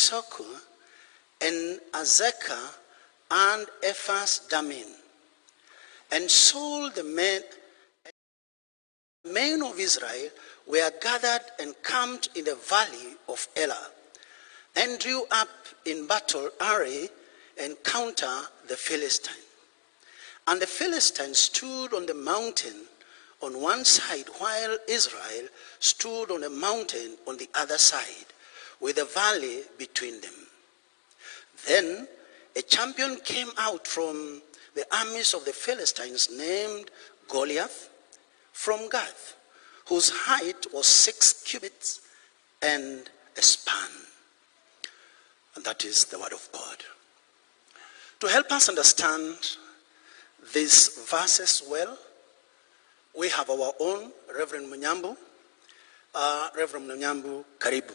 Soku, and Azekah, and Ephas Damin. And Saul, the men of Israel, were gathered and camped in the valley of Elah, and drew up in battle array and counter the Philistine. And the Philistines stood on the mountain on one side, while Israel stood on a mountain on the other side, with a valley between them. Then a champion came out from the armies of the Philistines named Goliath from Gath, whose height was 6 cubits and a span. And that is the word of God. To help us understand these verses well, we have our own Reverend Munyambu. Reverend Munyambu, karibu.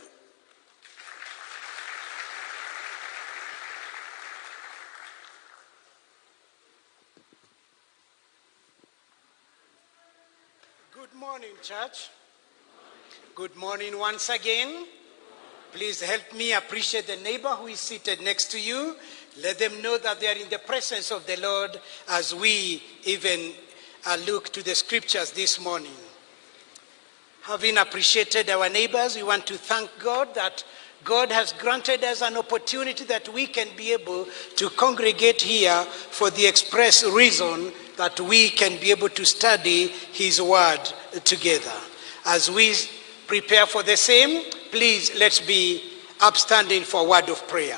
Good morning, church. Good morning once again. Please help me appreciate the neighbor who is seated next to you. Let them know that they are in the presence of the Lord as we even look to the scriptures this morning. Having appreciated our neighbors, we want to thank God that God has granted us an opportunity that we can be able to congregate here for the express reason that we can be able to study His word together. As we prepare for the same, please let's be upstanding for a word of prayer.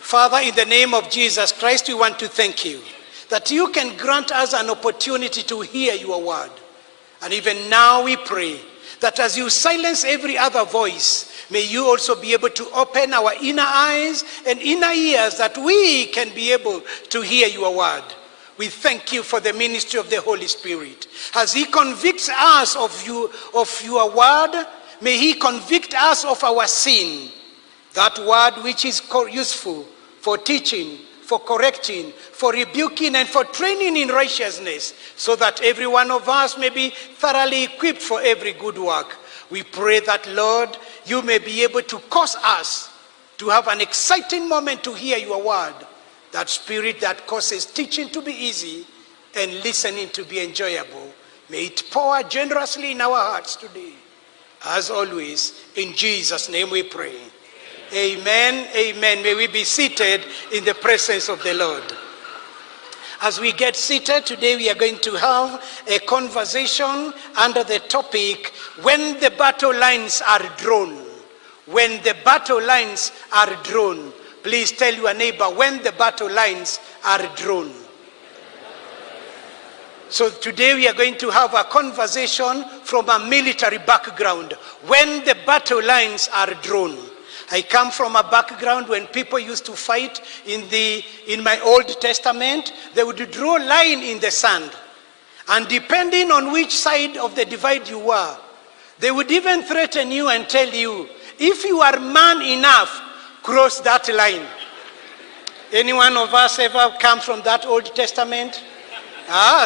Father, in the name of Jesus Christ, we want to thank you that you can grant us an opportunity to hear your word. And even now we pray that as you silence every other voice, may you also be able to open our inner eyes and inner ears that we can be able to hear your word. We thank you for the ministry of the Holy Spirit. As he convicts us of your word, may he convict us of our sin. That word which is useful for teaching, for correcting, for rebuking, and for training in righteousness, so that every one of us may be thoroughly equipped for every good work. We pray that, Lord, you may be able to cause us to have an exciting moment to hear your word, that spirit that causes teaching to be easy and listening to be enjoyable. May it pour generously in our hearts today. As always, in Jesus' name we pray. Amen, amen. May we be seated in the presence of the Lord. As we get seated, today we are going to have a conversation under the topic, when the battle lines are drawn. When the battle lines are drawn. Please tell your neighbor, when the battle lines are drawn. So today we are going to have a conversation from a military background. When the battle lines are drawn. I come from a background when people used to fight in my Old Testament, they would draw a line in the sand. And depending on which side of the divide you were, they would even threaten you and tell you, if you are man enough, cross that line. Any one of us ever come from that Old Testament?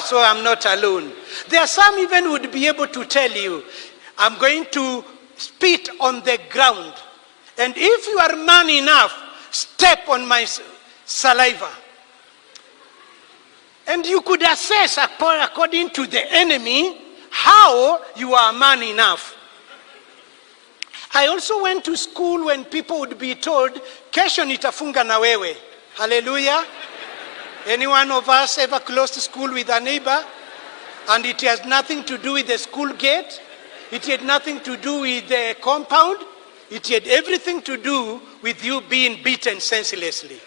So I'm not alone. There are some even would be able to tell you, I'm going to spit on the ground. And if you are man enough, step on my saliva. And you could assess according to the enemy how you are man enough. I also went to school when people would be told, kesho nitafunga na wewe. Hallelujah. Any one of us ever closed school with a neighbor? And it has nothing to do with the school gate. It had nothing to do with the compound. It had everything to do with you being beaten senselessly.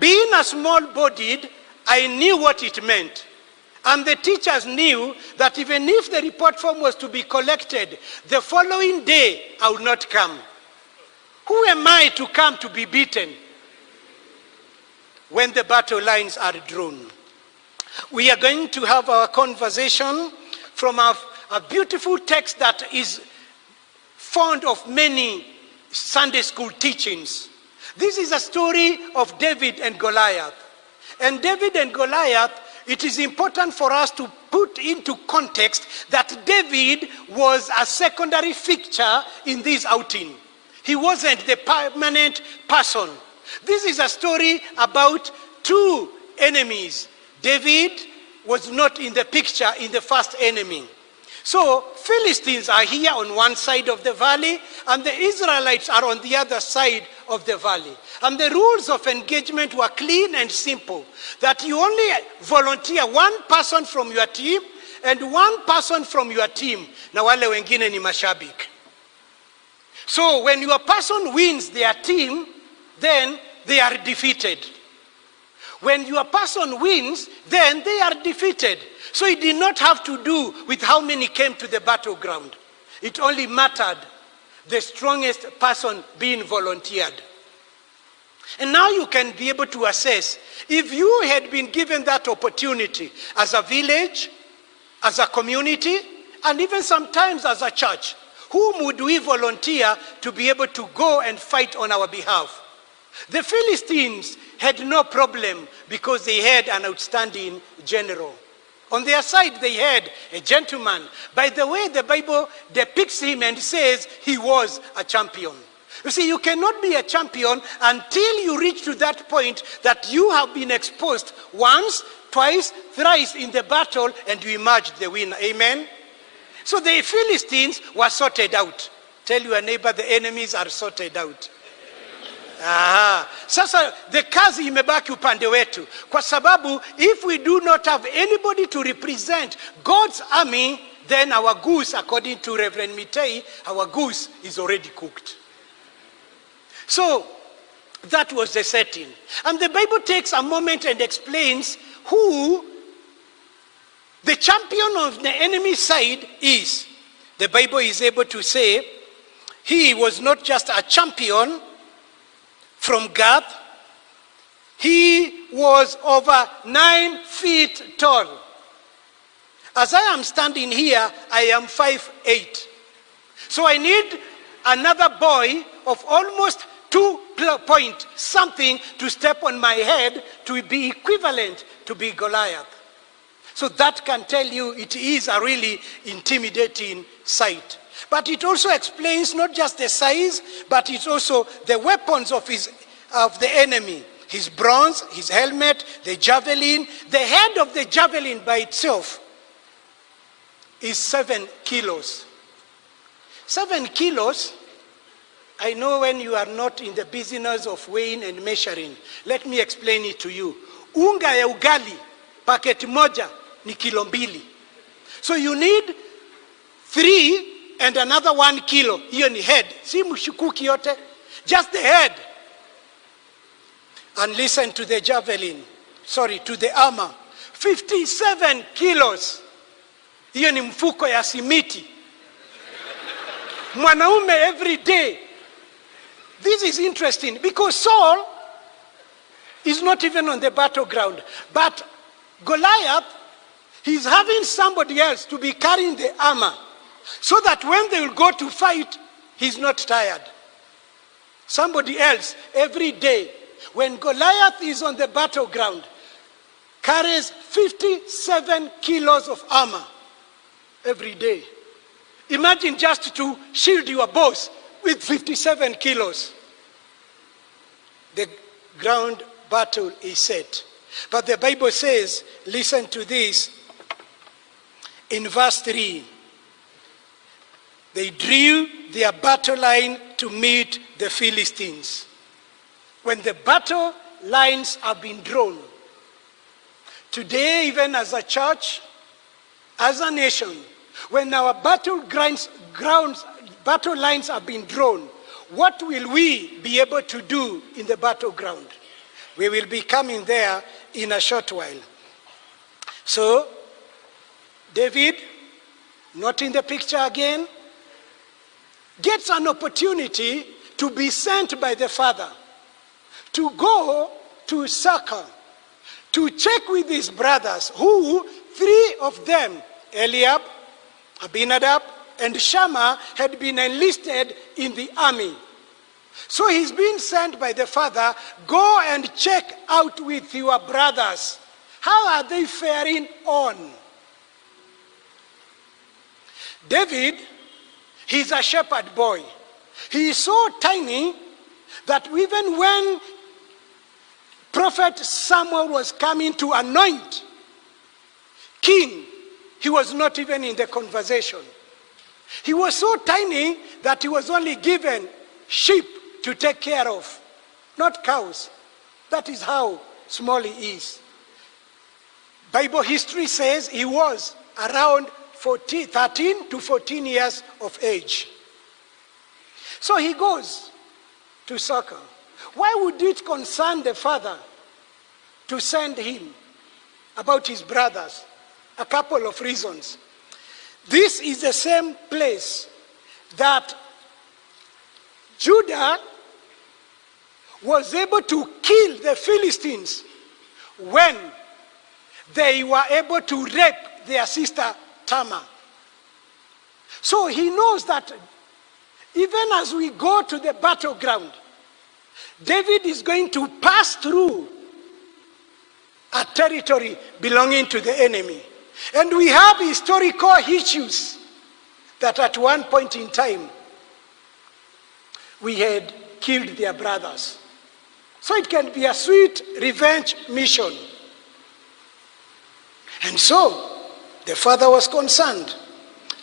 Being a small-bodied, I knew what it meant. And the teachers knew that even if the report form was to be collected, the following day I would not come. Who am I to come to be beaten when the battle lines are drawn? We are going to have our conversation from a beautiful text that is fond of many Sunday school teachings. This is a story of David and Goliath. And David and Goliath, it is important for us to put into context that David was a secondary fixture in this outing. He wasn't the permanent person. This is a story about two enemies. David was not in the picture in the first enemy. So Philistines are here on one side of the valley, and the Israelites are on the other side of the valley. And the rules of engagement were clean and simple, that you only volunteer one person from your team and one person from your team. Na wale wengine ni mashabik. So when your person wins their team, then they are defeated. When your person wins, then they are defeated. So it did not have to do with how many came to the battleground. It only mattered the strongest person being volunteered. And now you can be able to assess, if you had been given that opportunity as a village, as a community, and even sometimes as a church, whom would we volunteer to be able to go and fight on our behalf? The Philistines had no problem because they had an outstanding general. On their side, they had a gentleman. By the way, the Bible depicts him and says he was a champion. You see, you cannot be a champion until you reach to that point that you have been exposed once, twice, thrice in the battle and you emerged the winner. Amen? So the Philistines were sorted out. Tell your neighbor, the enemies are sorted out. Aha. Sasa the kazi imebaki upande wetu. Kwa sababu if we do not have anybody to represent God's army, then our goose, according to Reverend Mitei, our goose is already cooked. So that was the setting. And the Bible takes a moment and explains who the champion of the enemy side is. The Bible is able to say he was not just a champion from Gath. He was over 9 feet tall. As I am standing here, I am 5'8". So I need another boy of almost 2 point something to step on my head to be equivalent to be Goliath. So that can tell you it is a really intimidating sight. But it also explains not just the size, but it's also the weapons of the enemy. His bronze, his helmet, the javelin. The head of the javelin by itself is 7 kilos. 7 kilos, I know when you are not in the business of weighing and measuring. Let me explain it to you. Unga ya ugali, paketi moja, ni kilo 2. So you need 3 and another 1 kilo. Hiyo ni head. Si mshukuki yote. Just the head. And listen to the javelin. To the armor. 57 kilos. Hiyo ni mfuko ya simiti. Mwanaume every day. This is interesting because Saul is not even on the battleground. But Goliath, he's having somebody else to be carrying the armor so that when they will go to fight, he's not tired. Somebody else every day, when Goliath is on the battleground, carries 57 kilos of armor every day. Imagine just to shield your boss with 57 kilos. The ground battle is set. But the Bible says, listen to this, in verse 3, they drew their battle line to meet the Philistines. When the battle lines have been drawn, today even as a church, as a nation, when our battle lines have been drawn, what will we be able to do in the battleground? We will be coming there in a short while. So, David, not in the picture again, gets an opportunity to be sent by the father to go to circle, to check with his brothers, who 3 of them, Eliab, Abinadab, and Shammah, had been enlisted in the army. So he's been sent by the father, go and check out with your brothers. How are they faring on? David, he's a shepherd boy. He is so tiny that even when Prophet Samuel was coming to anoint king, he was not even in the conversation. He was so tiny that he was only given sheep to take care of, not cows. That is how small he is. Bible history says he was around 13 to 14 years of age. So he goes to soccer. Why would it concern the father to send him about his brothers? A couple of reasons. This is the same place that Judah was able to kill the Philistines when they were able to rape their sister Tamar. So he knows that even as we go to the battleground, David is going to pass through a territory belonging to the enemy. And we have historical issues that at one point in time, we had killed their brothers. So it can be a sweet revenge mission. And so, the father was concerned.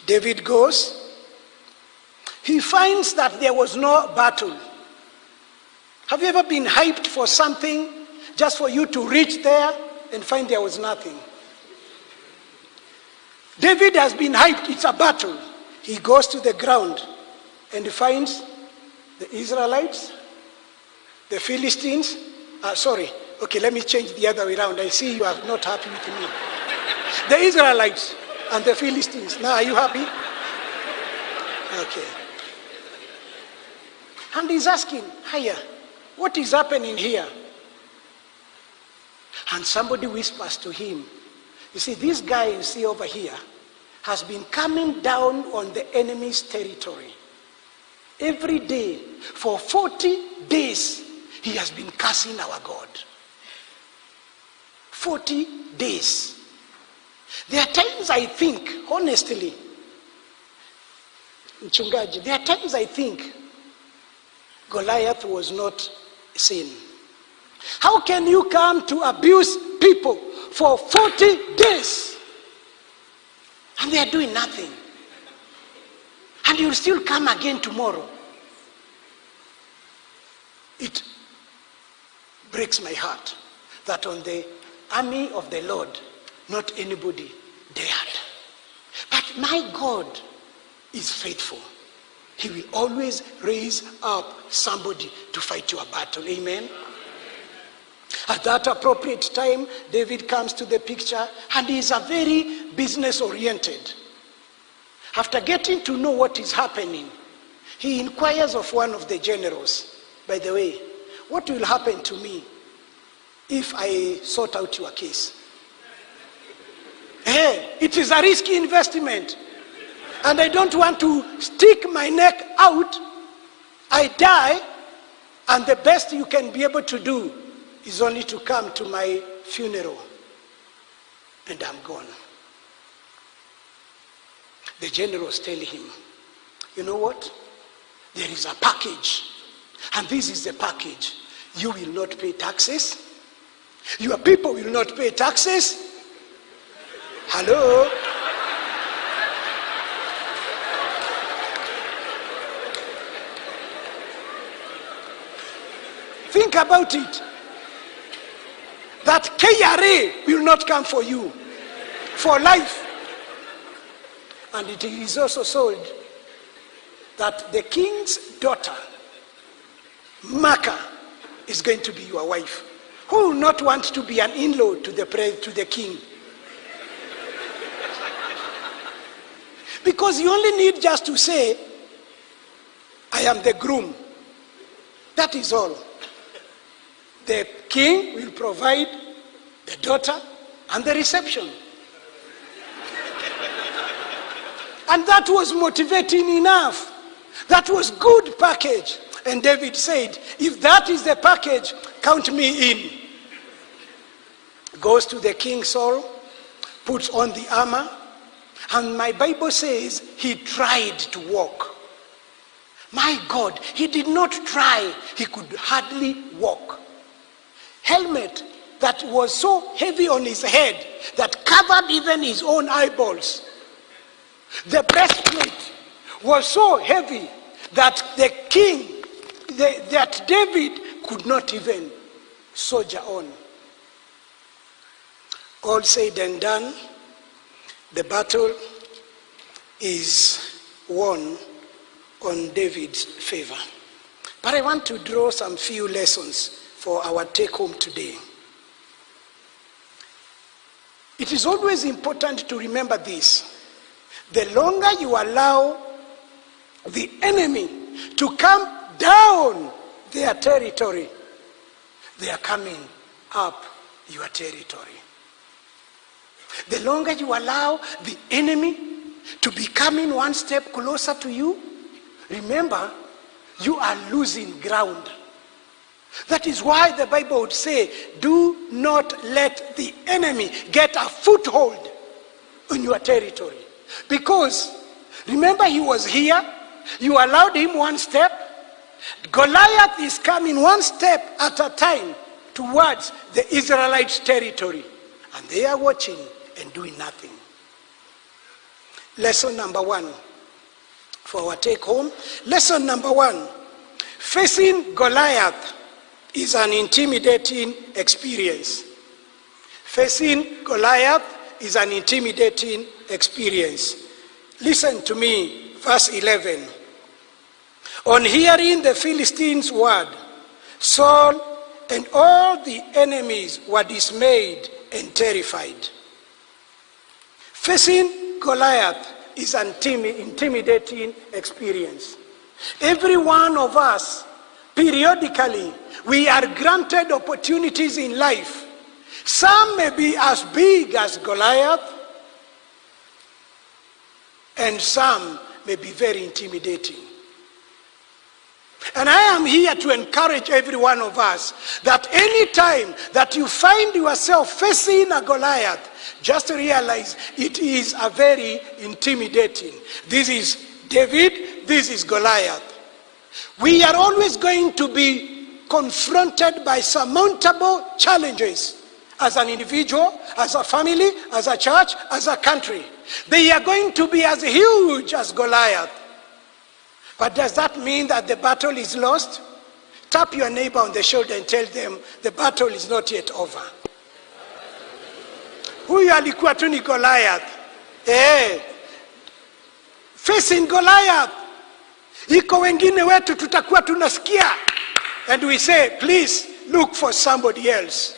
David goes. He finds that there was no battle. Have you ever been hyped for something just for you to reach there and find there was nothing? David has been hyped. It's a battle. He goes to the ground and finds the Israelites, the Philistines. Okay, let me change the other way around. I see you are not happy with me. The Israelites and the Philistines. Now, are you happy? Okay. And he's asking, hiya, what is happening here? And somebody whispers to him, you see, this guy you see over here has been coming down on the enemy's territory. Every day, for 40 days, he has been cursing our God. 40 days. There are times I think, honestly, Mchungaji, there are times I think Goliath was not sin. How can you come to abuse people for 40 days and they are doing nothing? And you'll still come again tomorrow. It breaks my heart that on the army of the Lord, not anybody dared. But my God is faithful. He will always raise up somebody to fight your battle. Amen? At that appropriate time, David comes to the picture and he is a very business-oriented. After getting to know what is happening, he inquires of one of the generals, by the way, what will happen to me if I sort out your case? Hey, it is a risky investment. And I don't want to stick my neck out. I die, and the best you can be able to do is only to come to my funeral. And I'm gone. The generals tell him, you know what? There is a package. And this is the package. You will not pay taxes. Your people will not pay taxes. Hello? Think about it. That KRA will not come for you for life. And it is also sold that the king's daughter, Maka, is going to be your wife. Who will not want to be an in-law to the king? Because you only need just to say, I am the groom. That is all. The king will provide the daughter and the reception. And that was motivating enough. That was good package. And David said, if that is the package, count me in. Goes to the king's hall, puts on the armor, And my Bible says he tried to walk. My God, he did not try. He could hardly walk. Helmet that was so heavy on his head that covered even his own eyeballs. The breastplate was so heavy that the king, that David could not even soldier on. All said and done, the battle is won on David's favor. But I want to draw some few lessons for our take home today. It is always important to remember this. The longer you allow the enemy to come down their territory, they are coming up your territory. The longer you allow the enemy to be coming one step closer to you, remember, you are losing ground. That is why the Bible would say, do not let the enemy get a foothold on your territory. Because, remember, he was here, you allowed him one step. Goliath is coming one step at a time towards the Israelites' territory. And they are watching and doing nothing. Lesson number one for our take home. Lesson number one, facing Goliath is an intimidating experience. Facing Goliath is an intimidating experience. Listen to me, verse 11. On hearing the Philistines' word, Saul and all the enemies were dismayed and terrified. Facing Goliath is an intimidating experience. Every one of us, periodically, we are granted opportunities in life. Some may be as big as Goliath, and some may be very intimidating. And I am here to encourage every one of us that any time that you find yourself facing a Goliath, just realize it is a very intimidating. This is David, this is Goliath. We are always going to be confronted by surmountable challenges as an individual, as a family, as a church, as a country. They are going to be as huge as Goliath. But does that mean that the battle is lost? Tap your neighbor on the shoulder and tell them the battle is not yet over. Huyu alikuwa tu ni Goliath. Facing Goliath. Iko wengine wetu tutakuwa tunasikia. And we say, please look for somebody else.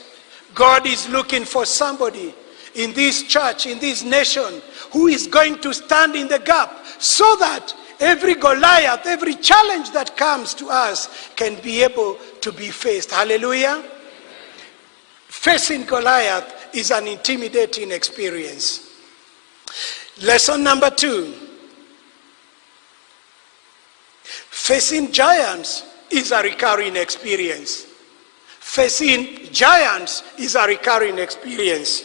God is looking for somebody in this church, in this nation, who is going to stand in the gap so that every Goliath, every challenge that comes to us can be able to be faced. Hallelujah. Facing Goliath is an intimidating experience. Lesson number two. Facing giants is a recurring experience. Facing giants is a recurring experience.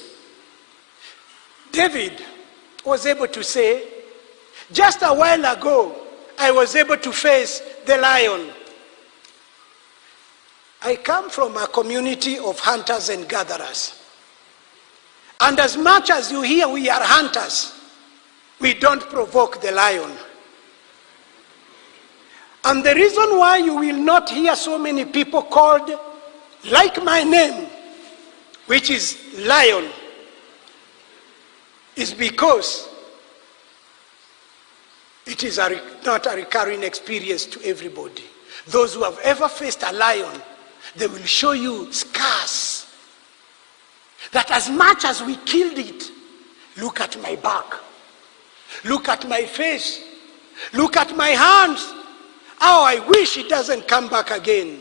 David was able to say, just a while ago, I was able to face the lion. I come from a community of hunters and gatherers. And as much as you hear we are hunters, we don't provoke the lion. And the reason why you will not hear so many people called like my name, which is lion, is because it is not a recurring experience to everybody. Those who have ever faced a lion, they will show you scars. That as much as we killed it, look at my back, look at my face, look at my hands. Oh, I wish it doesn't come back again.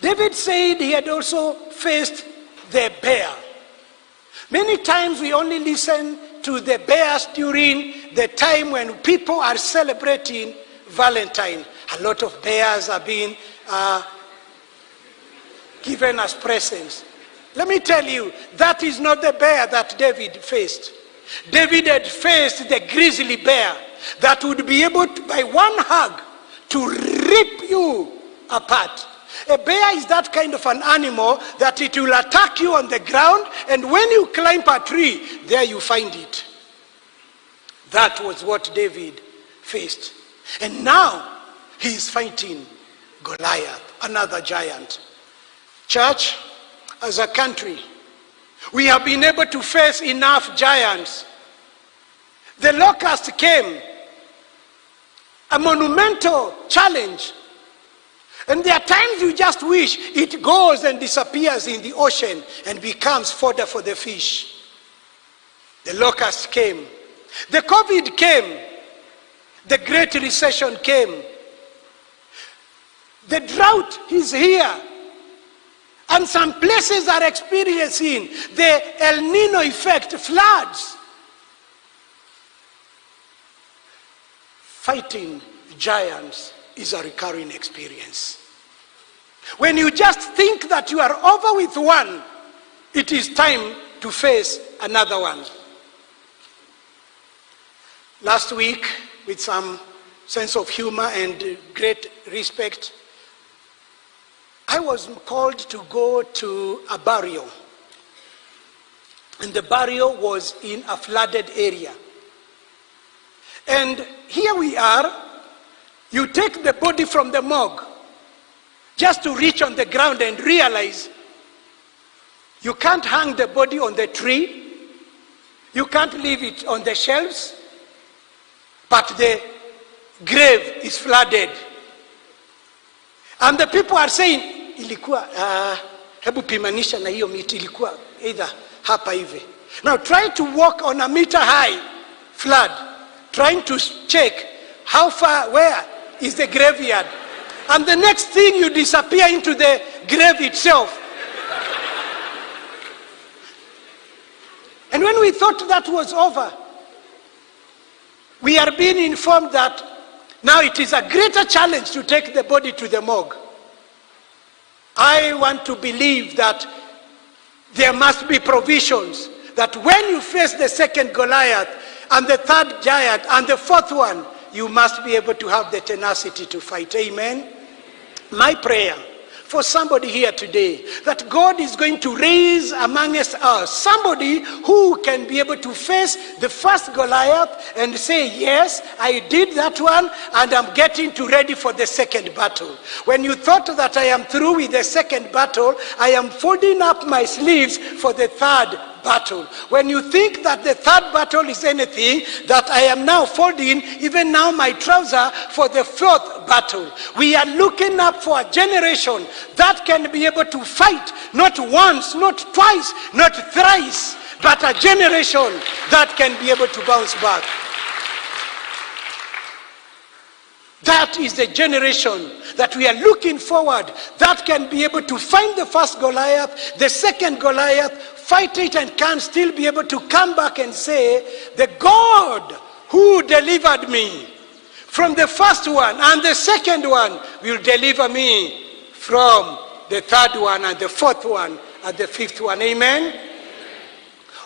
David said he had also faced the bear. Many times we only listen to the bears during the time when people are celebrating Valentine. A lot of bears are being given as presents. Let me tell you, that is not the bear that David faced. David had faced the grizzly bear that would be able to, by one hug, to rip you apart. A bear is that kind of an animal that it will attack you on the ground, and when you climb a tree, there you find it. That was what David faced. And now he is fighting Goliath, another giant. Church, as a country, we have been able to face enough giants. The locust came, a monumental challenge. And there are times you just wish it goes and disappears in the ocean and becomes fodder for the fish. The locust came. The COVID came. The Great Recession came. The drought is here. And some places are experiencing the El Nino effect, floods. Fighting giants is a recurring experience. When you just think that you are over with one, it is time to face another one. Last week, with some sense of humor and great respect, I was called to go to a burial. And the burial was in a flooded area. And here we are, you take the body from the morgue just to reach on the ground and realize you can't hang the body on the tree, you can't leave it on the shelves, but the grave is flooded. And the people are saying, ilikuwa, hebu pimanisha na hiyo miti, ilikuwa either hapa hivi. Now try to walk on a meter high flood, trying to check how far, where is the graveyard. And the next thing you disappear into the grave itself. And when we thought that was over, we are being informed that now it is a greater challenge to take the body to the morgue. I want to believe that there must be provisions, that when you face the second Goliath and the third giant and the fourth one, you must be able to have the tenacity to fight. Amen. My prayer for somebody here today, that God is going to raise amongst us somebody who can be able to face the first Goliath and say, yes, I did that one, and I'm getting ready for the second battle. When you thought that I am through with the second battle, I am folding up my sleeves for the third battle. When you think that the third battle is anything, that I am now folding even now my trouser for the fourth battle. We are looking up for a generation that can be able to fight, not once, not twice, not thrice, but a generation that can be able to bounce back. That is the generation that we are looking forward, that can be able to find the first Goliath, the second Goliath, fight it, and can still be able to come back and say, the God who delivered me from the first one and the second one will deliver me from the third one and the fourth one and the fifth one. Amen?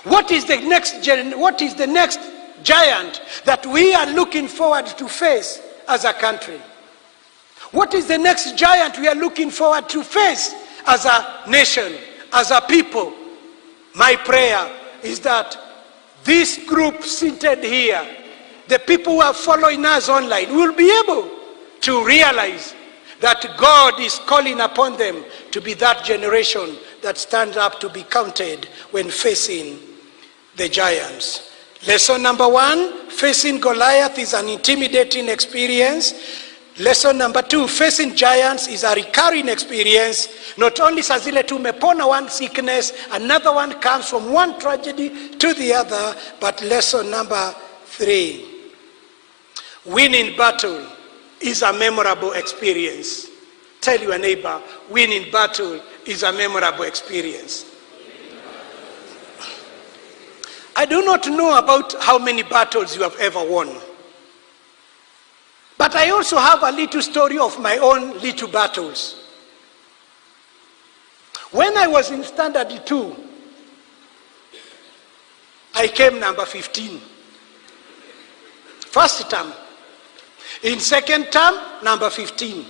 What is the next giant that we are looking forward to face as a country? What is the next giant we are looking forward to face as a nation, as a people? My prayer is that this group seated here, the people who are following us online, will be able to realize that God is calling upon them to be that generation that stands up to be counted when facing the giants. Lesson number 1, facing Goliath is an intimidating experience. Lesson number 2, facing giants is a recurring experience. Not only saa zile tumepona one sickness, another one comes from one tragedy to the other. But lesson number 3, winning battle is a memorable experience. Tell your neighbor, winning battle is a memorable experience. I do not know about how many battles you have ever won. But I also have a little story of my own little battles. When I was in Standard 2, I I came number 15. First term. In second term, number 15.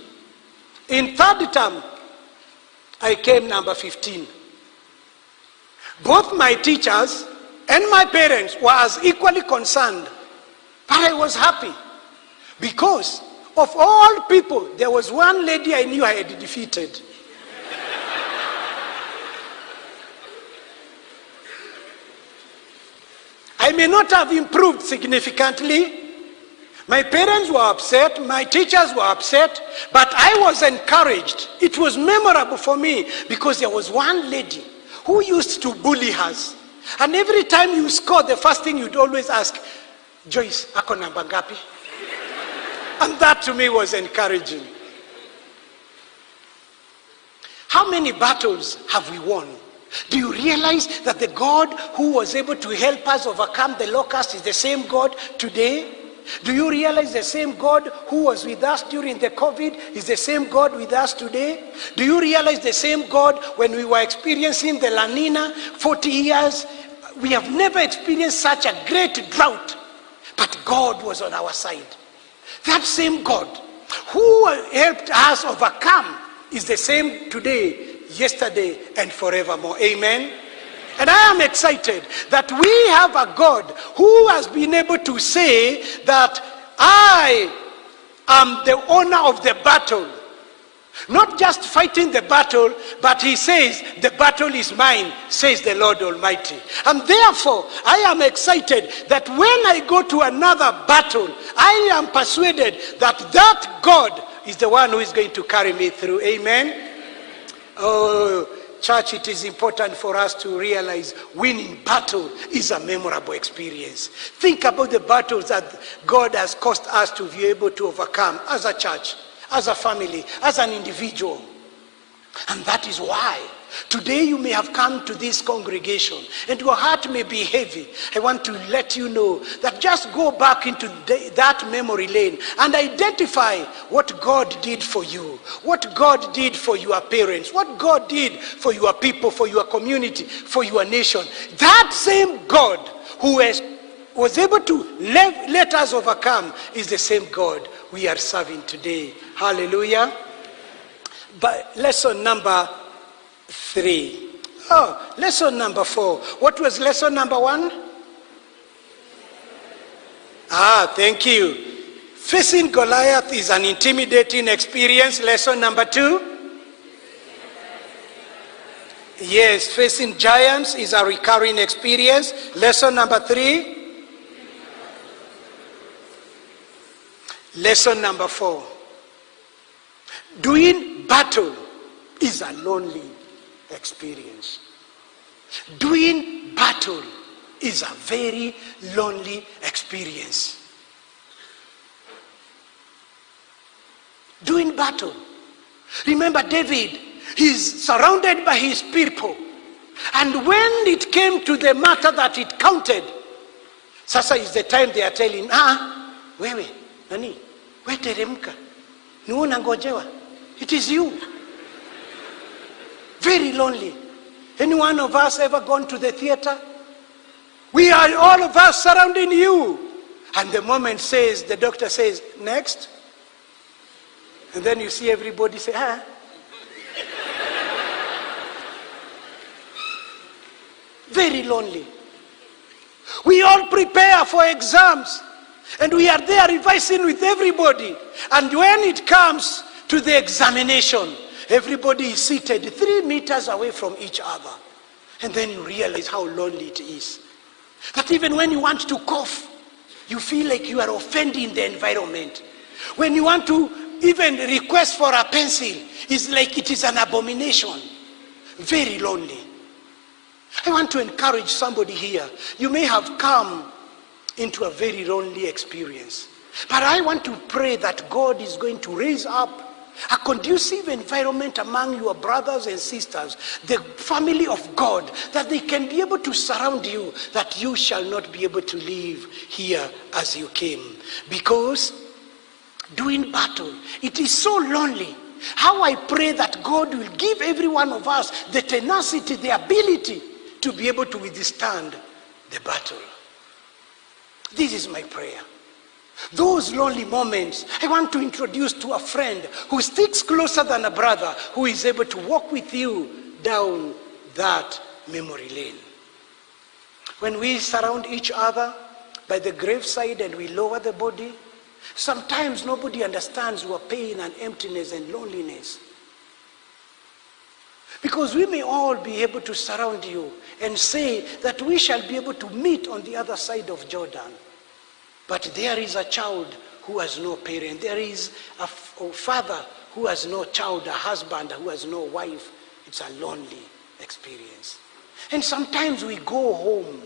In third term, I came number 15. Both my teachers and my parents were as equally concerned, but I was happy because of all people, there was one lady I knew I had defeated. I may not have improved significantly. My parents were upset, my teachers were upset, but I was encouraged. It was memorable for me because there was one lady who used to bully us. And every time you score, the first thing you'd always ask, Joyce, ako namba ngapi? And that to me was encouraging. How many battles have we won? Do you realize that the God who was able to help us overcome the locust is the same God today? Do you realize the same God who was with us during the COVID is the same God with us today? Do you realize the same God when we were experiencing the La Nina 40 years? We have never experienced such a great drought, but God was on our side. That same God who helped us overcome is the same today, yesterday, and forevermore. Amen? And I am excited that we have a God who has been able to say that I am the owner of the battle. Not just fighting the battle, but he says, the battle is mine, says the Lord Almighty. And therefore, I am excited that when I go to another battle, I am persuaded that that God is the one who is going to carry me through. Amen? Oh, church, it is important for us to realize winning battle is a memorable experience. Think about the battles that God has caused us to be able to overcome as a church, as a family, as an individual. And that is why today you may have come to this congregation and your heart may be heavy. I want to let you know that just go back into that memory lane and identify what God did for you, what God did for your parents, what God did for your people, for your community, for your nation. That same God who was able to let us overcome is the same God we are serving today. Hallelujah. But lesson number 3. Oh, lesson number 4. What was lesson number 1? Thank you. Facing Goliath is an intimidating experience. Lesson number 2. Yes, facing giants is a recurring experience. Lesson number 3. Lesson number 4. Doing battle is a lonely experience. Doing battle is a very lonely experience. Doing battle. Remember David, he's surrounded by his people. And when it came to the matter that it counted, sasa is the time they are telling, wewe, nani, we teremka, nuona ngojewa. It is you. Very lonely. Any one of us ever gone to the theater? We are all of us surrounding you. And the moment says, the doctor says, next. And then you see everybody say, Very lonely. We all prepare for exams. And we are there revising with everybody. And when it comes to the examination, everybody is seated 3 meters away from each other. And then you realize how lonely it is. That even when you want to cough, you feel like you are offending the environment. When you want to even request for a pencil, it's like it is an abomination. Very lonely. I want to encourage somebody here. You may have come into a very lonely experience. But I want to pray that God is going to raise up a conducive environment among your brothers and sisters, the family of God, that they can be able to surround you, that you shall not be able to live here as you came. Because doing battle, it is so lonely. How I pray that God will give every one of us the tenacity, the ability to be able to withstand the battle. This is my prayer. Those lonely moments, I want to introduce to a friend who sticks closer than a brother, who is able to walk with you down that memory lane. When we surround each other by the graveside and we lower the body, sometimes nobody understands your pain and emptiness and loneliness. Because we may all be able to surround you and say that we shall be able to meet on the other side of Jordan. But there is a child who has no parent. There is a father who has no child, a husband who has no wife. It's a lonely experience. And sometimes we go home.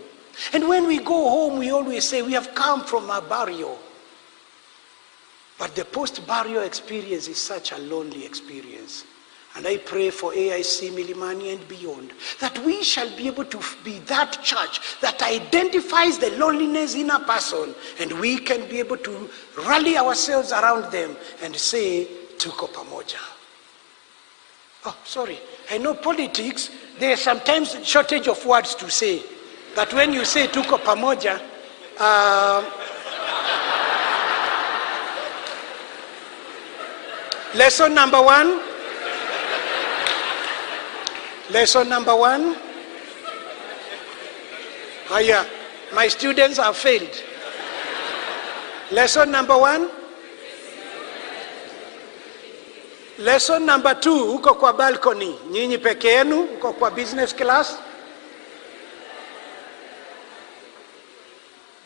And when we go home, we always say, we have come from a burial. But the post-burial experience is such a lonely experience. And I pray for AIC, Milimani, and beyond, that we shall be able to be that church that identifies the loneliness in a person, and we can be able to rally ourselves around them and say, tuko pamoja. Oh, sorry. I know politics, there's sometimes a shortage of words to say. But when you say tuko pamoja, lesson number one. Lesson number one. Oh yeah, my students have failed. Lesson number one. Lesson number two, uko kwa balcony. Nyinyi peke yenu, uko kwa business class.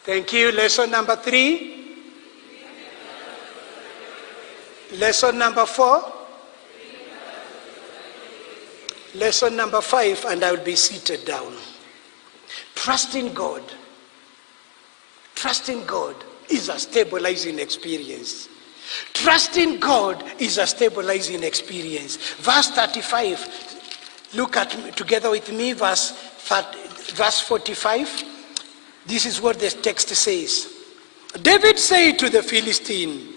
Thank you. Lesson number three. Lesson number four. Lesson number 5, and I will be seated down. Trusting God. Trusting God is a stabilizing experience. Trusting God is a stabilizing experience. Verse 35, look at together with me, verse 45. This is what the text says. David said to the Philistine,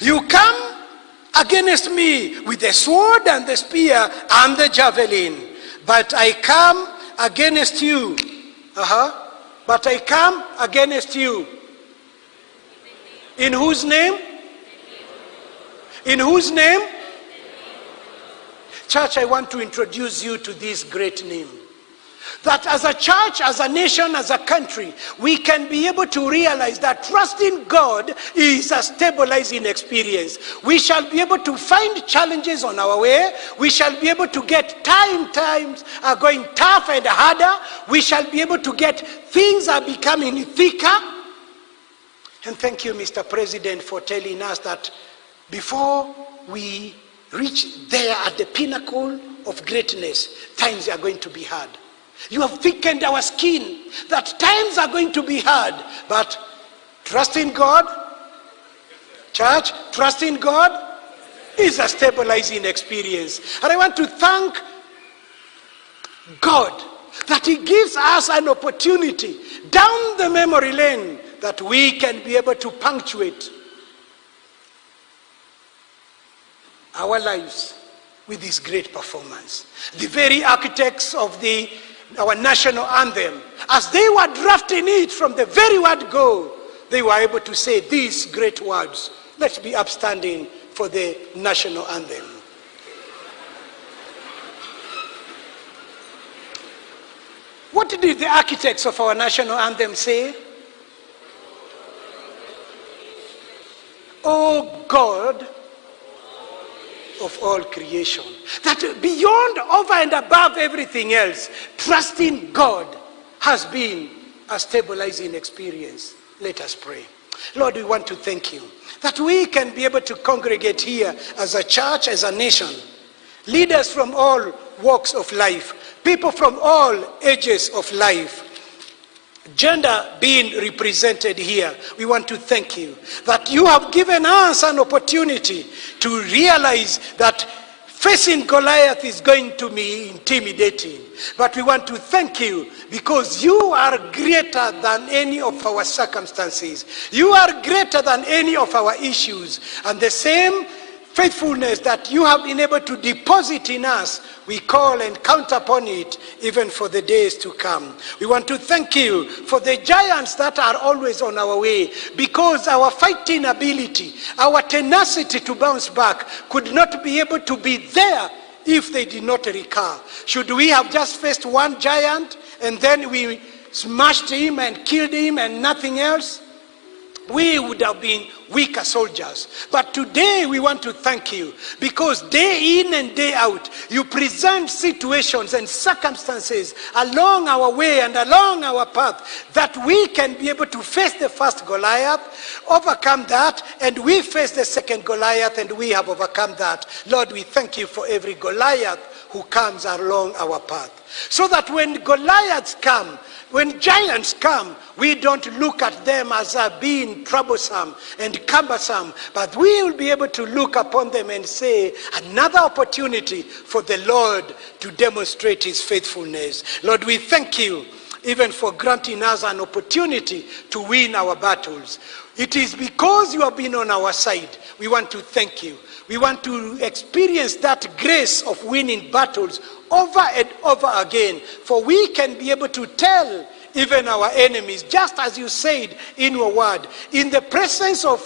"You come against me with the sword and the spear and the javelin, but I come against you. But I come against you. In whose name? In whose name? Church, I want to introduce you to this great name. That as a church, as a nation, as a country, we can be able to realize that trusting God is a stabilizing experience. We shall be able to find challenges on our way. We shall be able to get times are going tough and harder. We shall be able to get things are becoming thicker. And thank you, Mr. President, for telling us that before we reach there at the pinnacle of greatness, times are going to be hard. You have thickened our skin that times are going to be hard, but trusting God, church, trusting God is a stabilizing experience. And I want to thank God that He gives us an opportunity down the memory lane that we can be able to punctuate our lives with this great performance. The very architects of our national anthem, as they were drafting it from the very word go, they were able to say these great words. Let's be upstanding for the national anthem. What did the architects of our national anthem say? Oh God of all creation. That beyond, over and above everything else, trusting God has been a stabilizing experience. Let us pray. Lord, we want to thank you that we can be able to congregate here as a church, as a nation, leaders from all walks of life, people from all ages of life, gender being represented here. We want to thank you that you have given us an opportunity to realize that facing Goliath is going to be intimidating. But we want to thank you because you are greater than any of our circumstances. You are greater than any of our issues. And the same faithfulness that you have been able to deposit in us, we call and count upon it even for the days to come. We want to thank you for the giants that are always on our way, because our fighting ability, our tenacity to bounce back could not be able to be there if they did not recur. Should we have just faced one giant and then we smashed him and killed him and nothing else, we would have been weaker soldiers. But today we want to thank you, because day in and day out you present situations and circumstances along our way and along our path that we can be able to face the first Goliath, overcome that, and we face the second Goliath and we have overcome that. Lord, we thank you for every Goliath who comes along our path, so that when Goliaths come, when giants come, we don't look at them as being troublesome and cumbersome, but we will be able to look upon them and say, another opportunity for the Lord to demonstrate his faithfulness. Lord, we thank you even for granting us an opportunity to win our battles. It is because you have been on our side. We want to thank you. We want to experience that grace of winning battles over and over again, for we can be able to tell even our enemies, just as you said in your word, in the presence of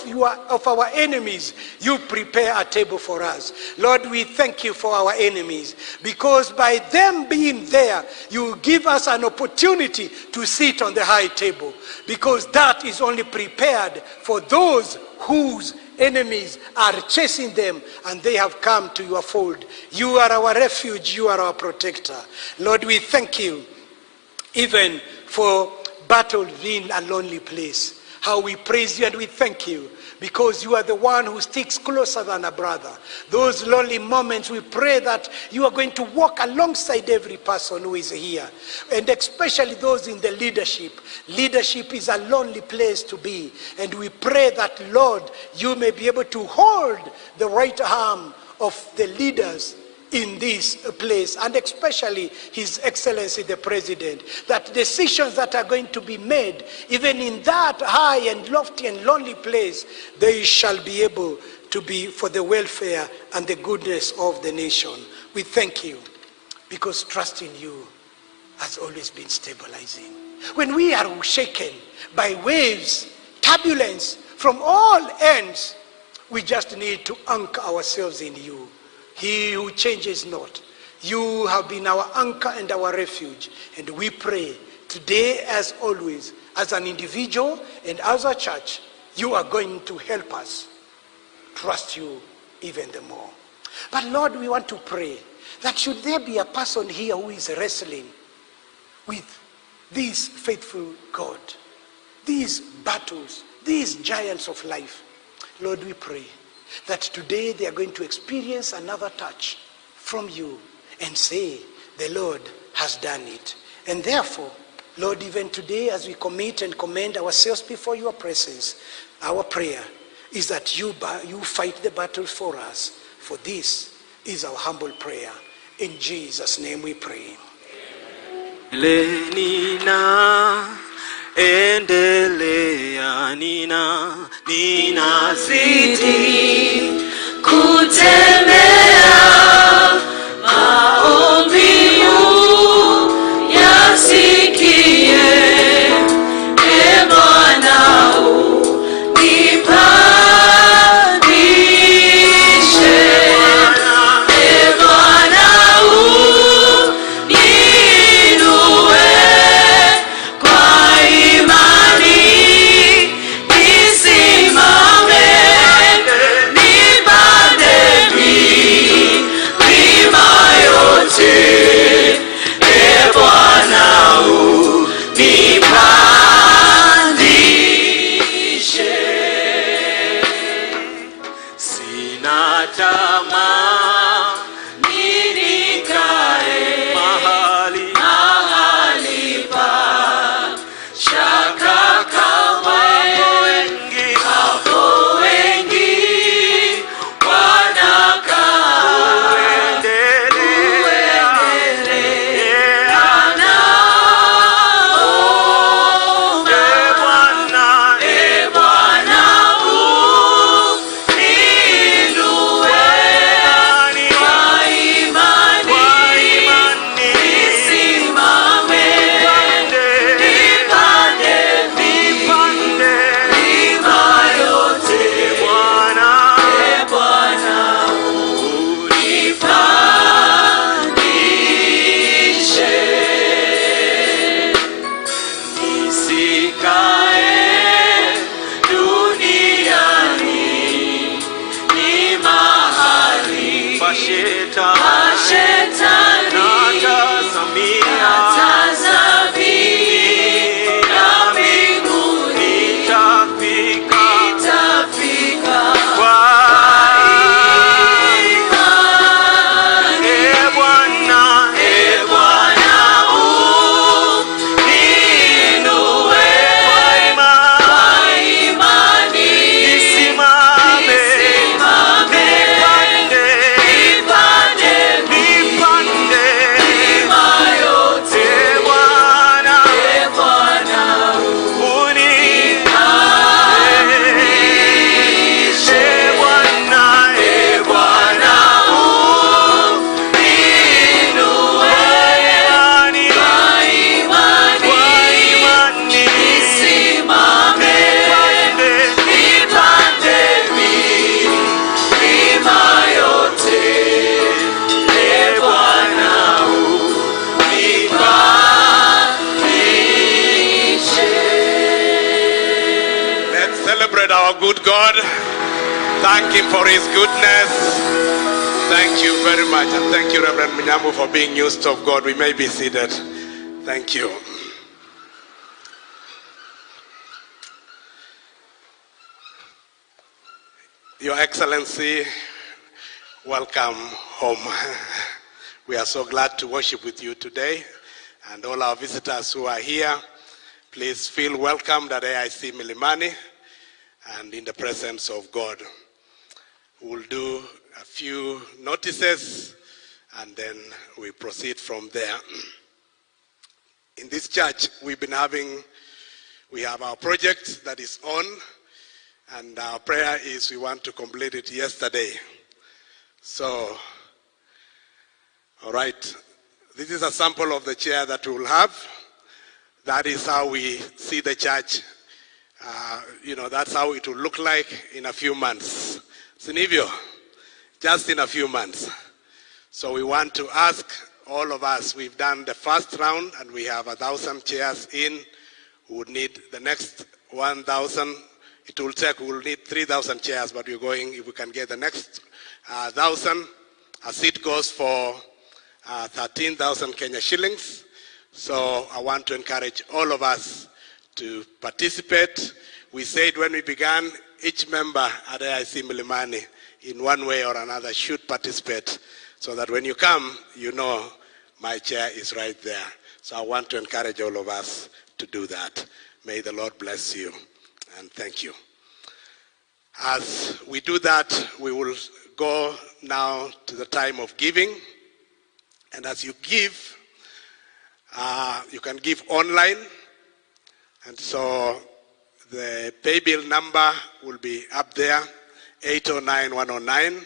our enemies, you prepare a table for us. Lord, we thank you for our enemies, because by them being there, you give us an opportunity to sit on the high table, because that is only prepared for those whose enemies are chasing them and they have come to your fold. You are our refuge, you are our protector. Lord, we thank you even for battle being a lonely place. How we praise you and we thank you, because you are the one who sticks closer than a brother. Those lonely moments, we pray that you are going to walk alongside every person who is here, and especially those in the leadership. Leadership is a lonely place to be, and we pray that, Lord, you may be able to hold the right arm of the leaders in this place, and especially His Excellency the President, that decisions that are going to be made, even in that high and lofty and lonely place, they shall be able to be for the welfare and the goodness of the nation. We thank you, because trust in you has always been stabilizing. When we are shaken by waves, turbulence from all ends, we just need to anchor ourselves in you. He who changes not. You have been our anchor and our refuge. And we pray today, as always, as an individual and as a church, you are going to help us trust you even the more. But Lord, we want to pray that should there be a person here who is wrestling with this faithful God, these battles, these giants of life, Lord, we pray that today they are going to experience another touch from you and say, the Lord has done it. And therefore, Lord, even today as we commit and commend ourselves before your presence, our prayer is that you fight the battle for us. For this is our humble prayer. In Jesus' name we pray. Lenina endelea nina zidi kutembea maombi yasikie Bwana unipandishe Bwana uninue kwa imani nisimame nipande God. Thank him for his goodness. Thank you very much. And thank you, Reverend Minyamu, for being used of God. We may be seated. Thank you. Your Excellency, welcome home. We are so glad to worship with you today. And all our visitors who are here, please feel welcomed at AIC Milimani and in the presence of God. We'll do a few notices and then we proceed from there. In this church, we have our project that is on, and our prayer is we want to complete it yesterday. So, all right, this is a sample of the chair that we will have. That is how we see the church. That's how it will look like in a few months. Sinivyo, just in a few months. So we want to ask all of us, we've done the first round and we have 1,000 chairs in. We would need the next 1,000. It will take, we'll need 3,000 chairs, but we're going, if we can get the next 1,000, a seat goes for 13,000 Kenya shillings. So I want to encourage all of us to participate. We said when we began, each member at AIC Milimani in one way or another should participate so that when you come, you know my chair is right there. So I want to encourage all of us to do that. May the Lord bless you and thank you. As we do that, we will go now to the time of giving. And as you give, you can give online. And so the pay bill number will be up there, 809-109.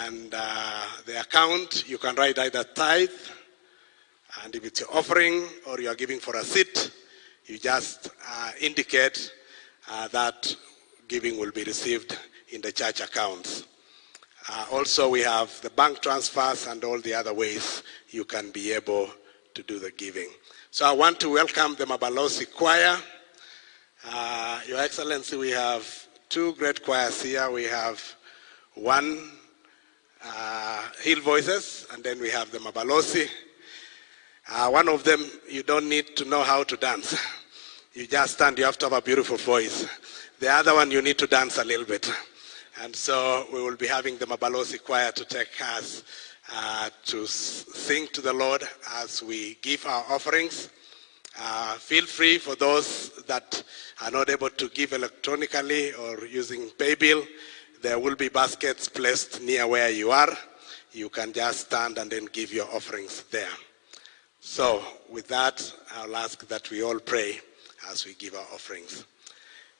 And the account, you can write either tithe, and if it's your offering or you are giving for a seat, you just indicate that giving will be received in the church accounts. Also, we have the bank transfers and all the other ways you can be able to do the giving. So I want to welcome the Mabalosi Choir. Your Excellency, we have two great choirs here. We have one Hill Voices, and then we have the Mabalosi. One of them, you don't need to know how to dance. You just stand, you have to have a beautiful voice. The other one, you need to dance a little bit. And so we will be having the Mabalosi Choir to take us to sing to the Lord as we give our offerings. Feel free for those that are not able to give electronically or using paybill. There will be baskets placed near where you are. You can just stand and then give your offerings there. So with that, I'll ask that we all pray as we give our offerings.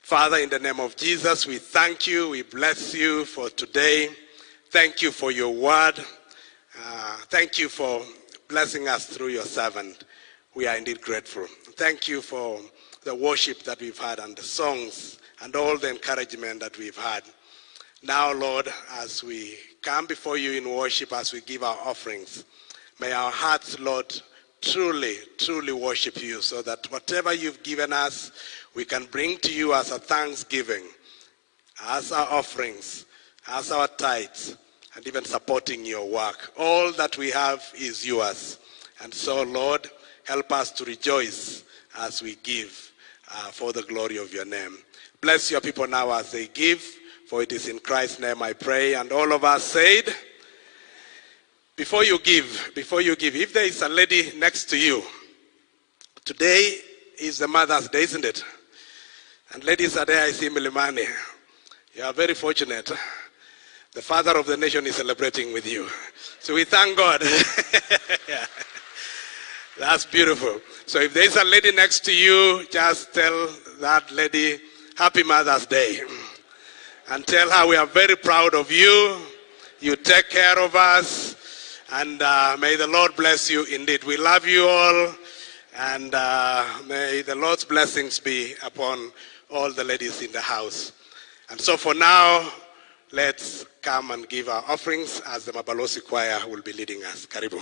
Father, in the name of Jesus, we thank you, we bless you for today. Thank you for your word. Thank you for blessing us through your servant. We are indeed grateful. Thank you for the worship that we've had and the songs and all the encouragement that we've had. Now, Lord, as we come before you in worship, as we give our offerings, may our hearts, Lord, truly, truly worship you so that whatever you've given us, we can bring to you as a thanksgiving, as our offerings, as our tithes, and even supporting your work. All that we have is yours. And so, Lord, help us to rejoice as we give for the glory of your name. Bless your people now as they give, for it is in Christ's name I pray. And all of us said, before you give, if there is a lady next to you, today is the Mother's Day, isn't it? And ladies are there, I see Milimani. You are very fortunate. The father of the nation is celebrating with you. So we thank God. Yeah. That's beautiful. So if there's a lady next to you, just tell that lady, Happy Mother's Day. And tell her we are very proud of you. You take care of us. And may the Lord bless you indeed. We love you all. And may the Lord's blessings be upon all the ladies in the house. And so for now, let's come and give our offerings as the Mabalosi Choir will be leading us. Karibu.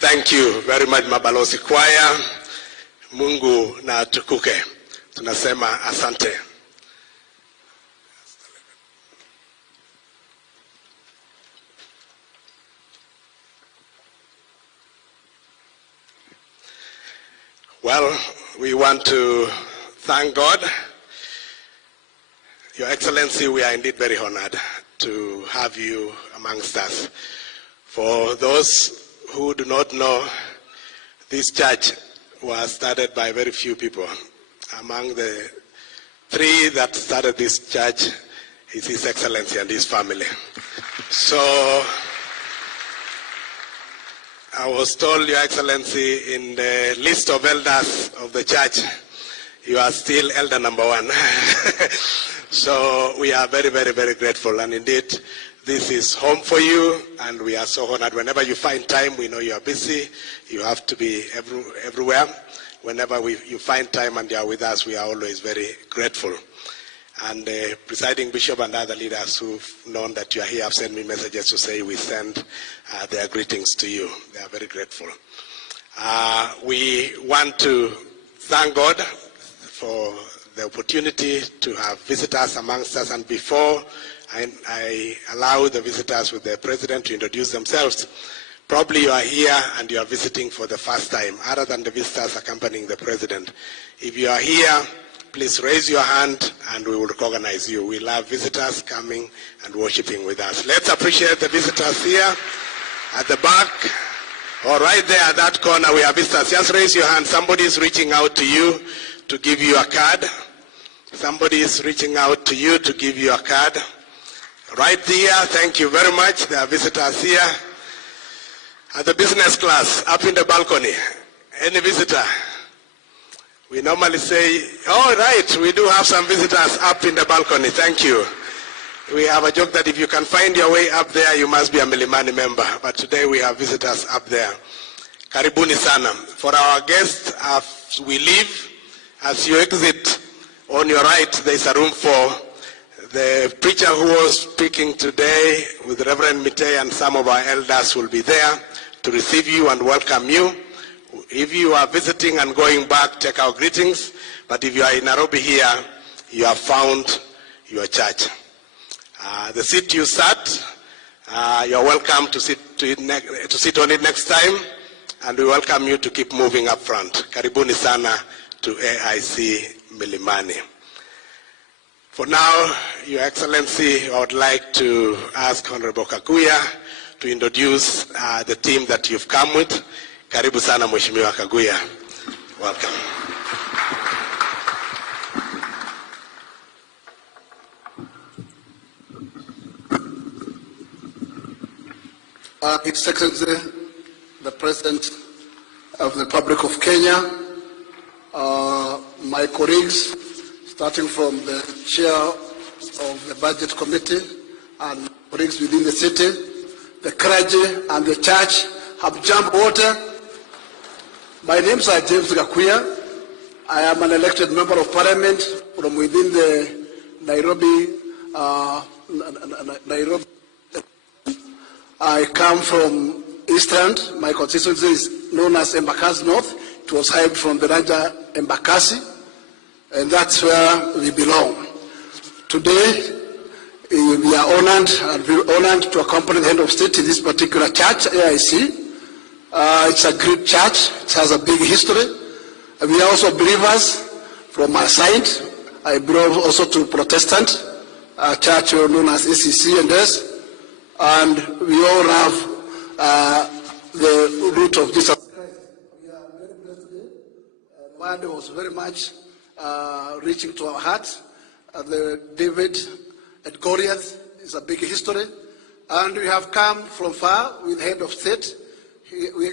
Thank you very much, Mabalozi Choir. Mungu na tukuke. Tunasema asante. Well, we want to thank God. Your Excellency, we are indeed very honored to have you amongst us. For those who do not know, this church was started by very few people. Among the three that started this church is His Excellency and his family. So I was told, Your Excellency, in the list of elders of the church, you are still elder number one. So we are very, very, very grateful. And indeed, this is home for you, and we are so honored. Whenever you find time, we know you are busy. You have to be everywhere. Whenever you find time and you are with us, we are always very grateful. And the presiding bishop and other leaders who've known that you are here have sent me messages to say we send their greetings to you. They are very grateful. We want to thank God for the opportunity to have visitors amongst us. And before I allow the visitors with the president to introduce themselves, Probably you are here and you are visiting for the first time, other than the visitors accompanying the President. If you are here, please raise your hand and we will recognize you. We love visitors coming and worshiping with us. Let's appreciate the visitors here at the back. Or right there at that corner, we have visitors. Just raise your hand. Somebody is reaching out to you to give you a card. Somebody is reaching out to you to give you a card. Right here, thank you very much. There are visitors here. At the business class, up in the balcony. Any visitor? We normally say, oh right, we do have some visitors up in the balcony. Thank you. We have a joke that if you can find your way up there, you must be a Milimani member. But today we have visitors up there. Karibuni sana. For our guests, as we leave, as you exit, on your right, there is a room for the preacher who was speaking today with Reverend Mitei, and some of our elders will be there to receive you and welcome you. If you are visiting and going back, take our greetings. But if you are in Nairobi here, you have found your church. The seat you sat, you're welcome to sit on it next time, and we welcome you to keep moving up front. Karibuni sana to AIC Milimani. For now, Your Excellency, I would like to ask Honorable Kaguya to introduce the team that you've come with. Karibu sana Mheshimiwa Kaguya. Welcome. His Excellency, the President of the Republic of Kenya, my colleagues, starting from the Chair of the Budget Committee and colleagues within the city, the clergy and the church, have jumped water. My name is James Gakuya. I am an elected member of Parliament from within the Nairobi. I come from Eastland. My constituency is known as Embakasi North. It was hired from the Raja Embakasi, and that's where we belong. Today, we are honored and we're honored to accompany the head of state in this particular church, AIC. It's a great church. It has a big history. We are also believers from my side. I belong also to Protestant, a church known as ACC and S. And we all have the root of Jesus Christ. We are very blessed today. Word was very much reaching to our hearts. The David and Goliath is a big history. And we have come from far with head of state.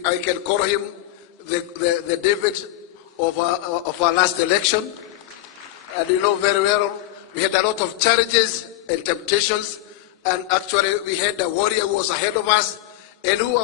I can call him the David of our last election. And you know very well, we had a lot of challenges and temptations. And actually, we had a warrior who was ahead of us and who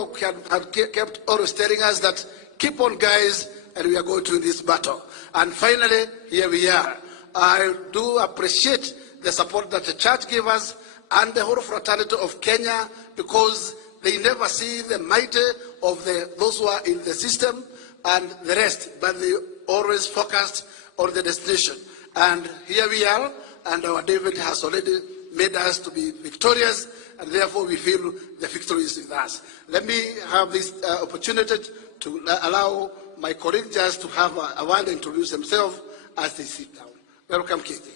have kept always telling us that, keep on, guys, and we are going to win this battle. And finally, here we are. I do appreciate the support that the church gave us and the whole fraternity of Kenya, because they never see the might of those who are in the system and the rest, but they always focused on the destination. And here we are, and our David has already made us to be victorious, and therefore we feel the victory is with us. Let me have this opportunity to allow my colleague just to have a word and introduce themselves as they sit down. Welcome, Katie.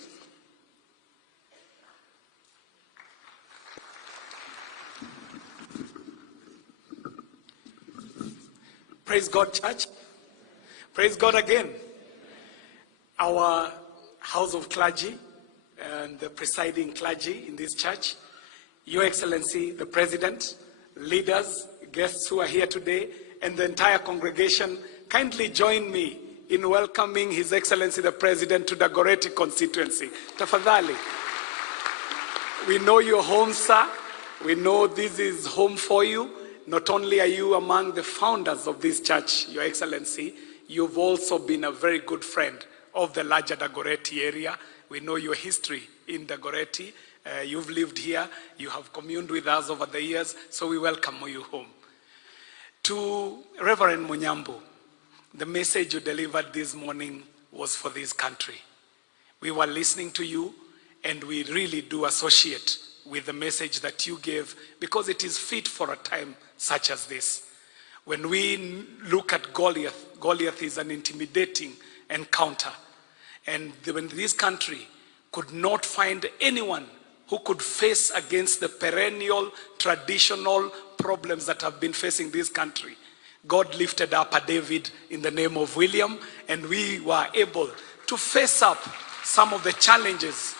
Praise God, church. Praise God again. Our House of Clergy and the presiding clergy in this church, Your Excellency, the President, leaders, guests who are here today, and the entire congregation, kindly join me in welcoming His Excellency, the President, to the Dagoretti constituency. Tafadhali. We know you're home, sir. We know this is home for you. Not only are you among the founders of this church, Your Excellency, you've also been a very good friend of the larger Dagoretti area. We know your history in Dagoretti. You've lived here. You have communed with us over the years, so we welcome you home. To Reverend Munyambu, the message you delivered this morning was for this country. We were listening to you, and we really do associate with the message that you gave, because it is fit for a time such as this. When we look at Goliath, Goliath is an intimidating encounter. And when this country could not find anyone who could face against the perennial, traditional problems that have been facing this country, God lifted up a David in the name of William, and we were able to face up some of the challenges.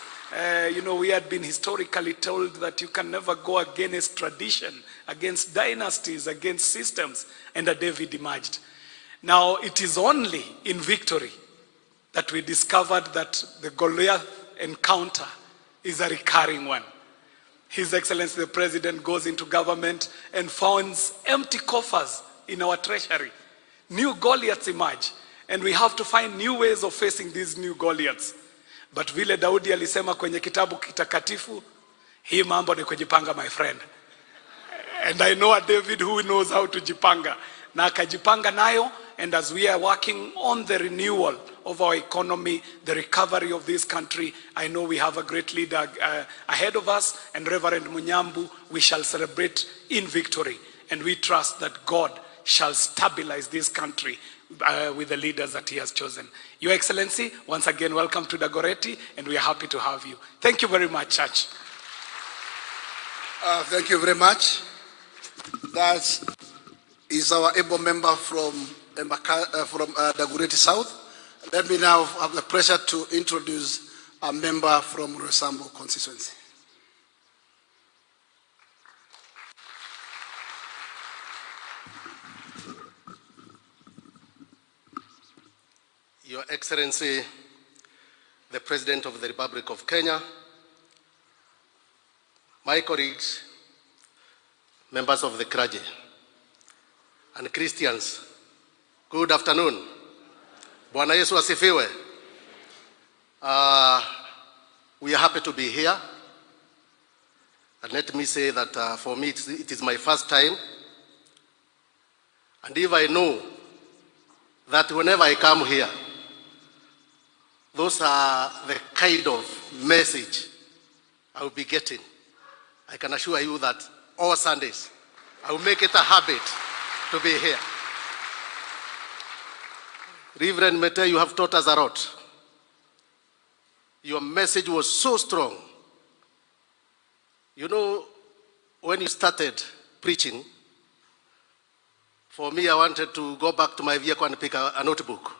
We had been historically told that you can never go against tradition, against dynasties, against systems, and a David emerged. Now, it is only in victory that we discovered that the Goliath encounter is a recurring one. His Excellency the President goes into government and finds empty coffers in our treasury. New Goliaths emerge, and we have to find new ways of facing these new Goliaths. But vile Daudi alisema kwenye kitabu kitakatifu, hii mambo ni kujipanga, my friend. And I know a David who knows how to jipanga. Na akajipanga nayo, and as we are working on the renewal of our economy, the recovery of this country, I know we have a great leader ahead of us, and Reverend Munyambu, we shall celebrate in victory. And we trust that God shall stabilize this country with the leaders that he has chosen. Your Excellency, once again, welcome to Dagoretti, and we are happy to have you. Thank you very much, Church. Thank you very much. That is our able member from Dagoretti South. Let me now have the pleasure to introduce a member from Roysambu constituency. Your Excellency, the President of the Republic of Kenya, my colleagues, members of the clergy, and Christians, good afternoon. Bwana Yesu asifiwe. We are happy to be here. And let me say that for me, it is my first time. And if I know that whenever I come here, those are the kind of message I will be getting, I can assure you that all Sundays, I will make it a habit to be here. Reverend Mete, you have taught us a lot. Your message was so strong. You know, when you started preaching, for me, I wanted to go back to my vehicle and pick a notebook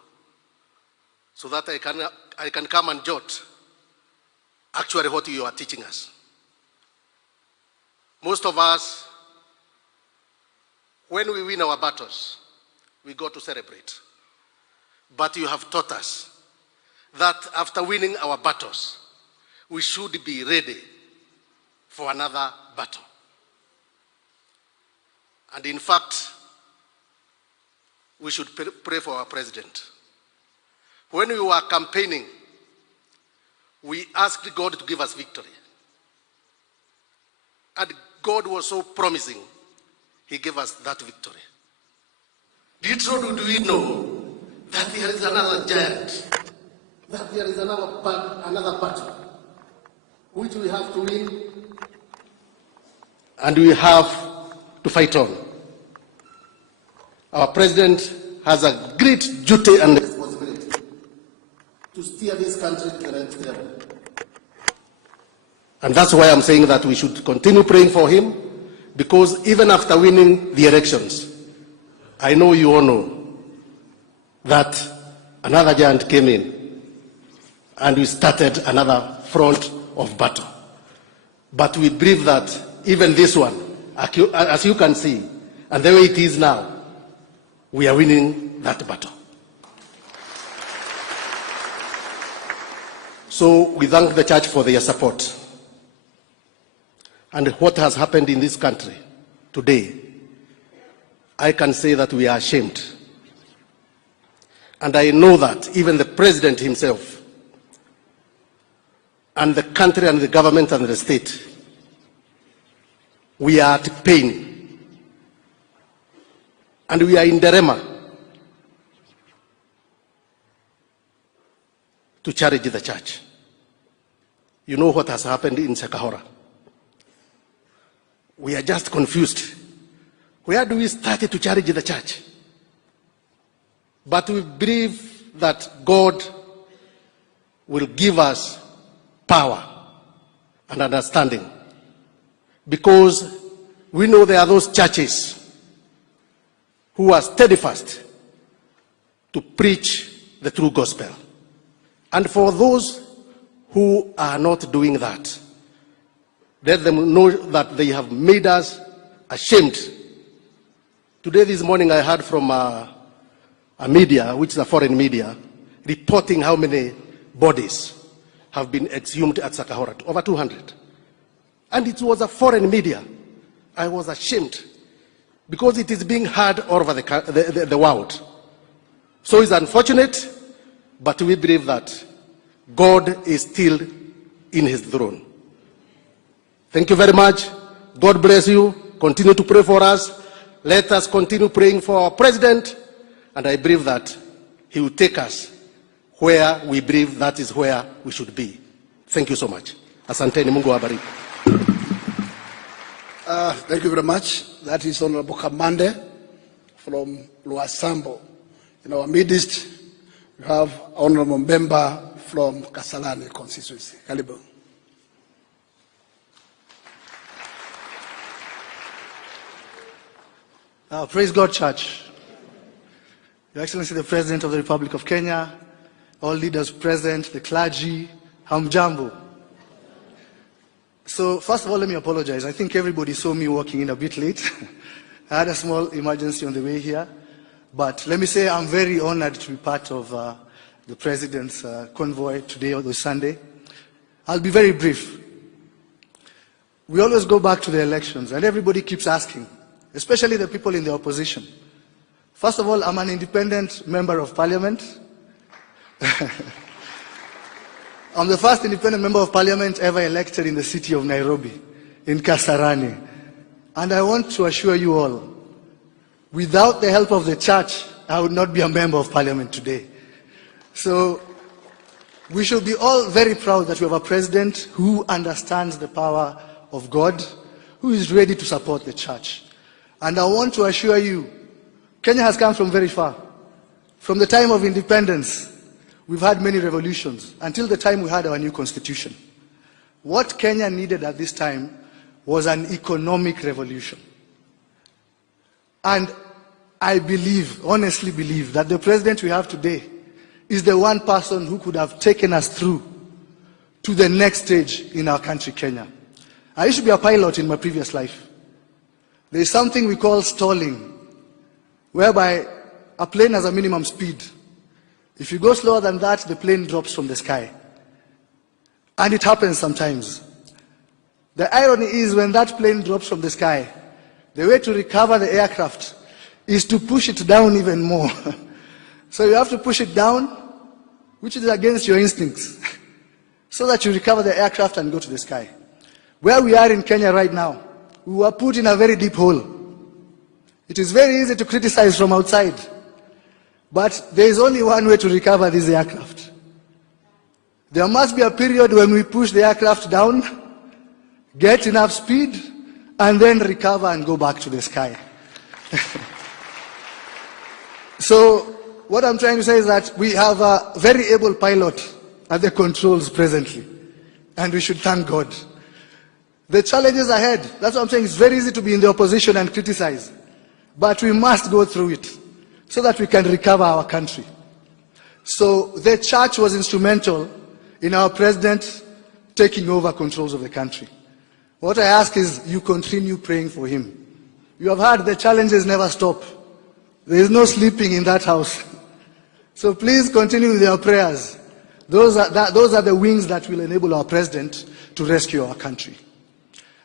so that I can come and jot actually what you are teaching us. Most of us, when we win our battles, we go to celebrate. But you have taught us that after winning our battles, we should be ready for another battle. And in fact, we should pray for our president. When we were campaigning, we asked God to give us victory. And God was so promising, he gave us that victory. Little do we know that there is another giant, that there is another battle, which we have to win, and we have to fight on. Our president has a great duty and responsibility to steer this country to the next level. And that's why I'm saying that we should continue praying for him, because even after winning the elections, I know you all know that another giant came in and we started another front of battle. But we believe that even this one, as you can see, and the way it is now, we are winning that battle. So we thank the church for their support. And what has happened in this country today, I can say that we are ashamed. And I know that even the president himself, and the country and the government and the state, we are at pain. And we are in dilemma to charge the church. You know what has happened in Sakahora. We are just confused Where do we start to challenge the church? But we believe that God will give us power and understanding, because we know there are those churches who are steadfast to preach the true gospel. And for those who are not doing that, let them know that they have made us ashamed. Today, this morning, I heard from a media, which is a foreign media, reporting how many bodies have been exhumed at Sakahora, over 200. And it was a foreign media. I was ashamed, because it is being heard all over the world. So it's unfortunate, but we believe that God is still in his throne. Thank you very much. God bless you. Continue to pray for us. Let us continue praying for our president, and I believe that he will take us where we believe that is where we should be. Thank you so much. Asanteni, Mungu awabariki. Thank you very much. That is Honorable Kamande from Luasambo. In our midst, we have Honorable member from Kasarani constituency. Karibu. Praise God, Church. Your Excellency, the President of the Republic of Kenya, all leaders present, the clergy, hamjambo. So, first of all, let me apologize. I think everybody saw me walking in a bit late. I had a small emergency on the way here. But let me say I'm very honored to be part of the President's convoy today or this Sunday. I'll be very brief. We always go back to the elections, and everybody keeps asking, especially the people in the opposition. First of all, I'm an independent member of parliament. I'm the first independent member of parliament ever elected in the city of Nairobi, in Kasarani. And I want to assure you all, without the help of the church, I would not be a member of parliament today. So we should be all very proud that we have a president who understands the power of God, who is ready to support the church. And I want to assure you, Kenya has come from very far. From the time of independence, we've had many revolutions until the time we had our new constitution. What Kenya needed at this time was an economic revolution. And I believe, honestly believe, that the president we have today is the one person who could have taken us through to the next stage in our country, Kenya. I used to be a pilot in my previous life. There is something we call stalling, whereby a plane has a minimum speed. If you go slower than that, the plane drops from the sky. And it happens sometimes. The irony is, when that plane drops from the sky, the way to recover the aircraft is to push it down even more. So you have to push it down, which is against your instincts, so that you recover the aircraft and go to the sky. Where we are in Kenya right now, we were put in a very deep hole. It is very easy to criticize from outside, but there is only one way to recover this aircraft. There must be a period when we push the aircraft down, get enough speed, and then recover and go back to the sky. So what I'm trying to say is that we have a very able pilot at the controls presently, and we should thank God. The challenges ahead, that's what I'm saying, it's very easy to be in the opposition and criticize, but we must go through it so that we can recover our country. So the church was instrumental in our president taking over controls of the country. What I ask is you continue praying for him. You have heard the challenges never stop. There is no sleeping in that house. So please continue with your prayers. Those are the wings that will enable our president to rescue our country.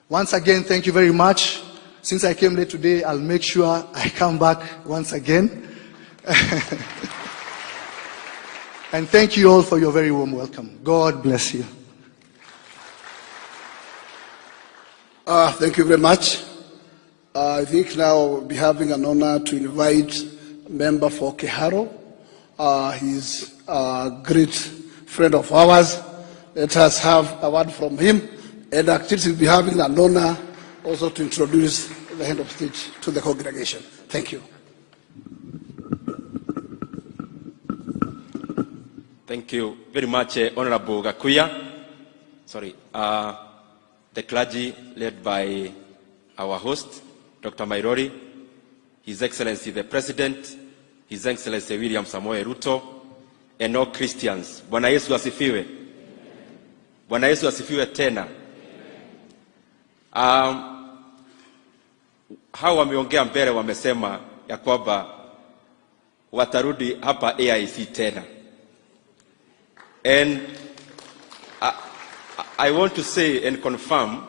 Once again, thank you very much. Since I came late today, I'll make sure I come back once again. And thank you all for your very warm welcome. God bless you. Thank you very much. I think now we'll be having an honor to invite a member for Keharo. He's a great friend of ours. Let us have a word from him. And actually we'll be having an honor also to introduce the hand of state to the congregation. Thank you. Thank you very much, Honorable Gakuya. The clergy led by our host, Dr. Mairori, His Excellency the President, His Excellency William Samoei Ruto, and all Christians. Bwana Yesu asifiwe. Bwana Yesu asifiwe tena. Hao wameongea mbele wamesema ya kwamba watarudi hapa AIC tena. And I want to say and confirm,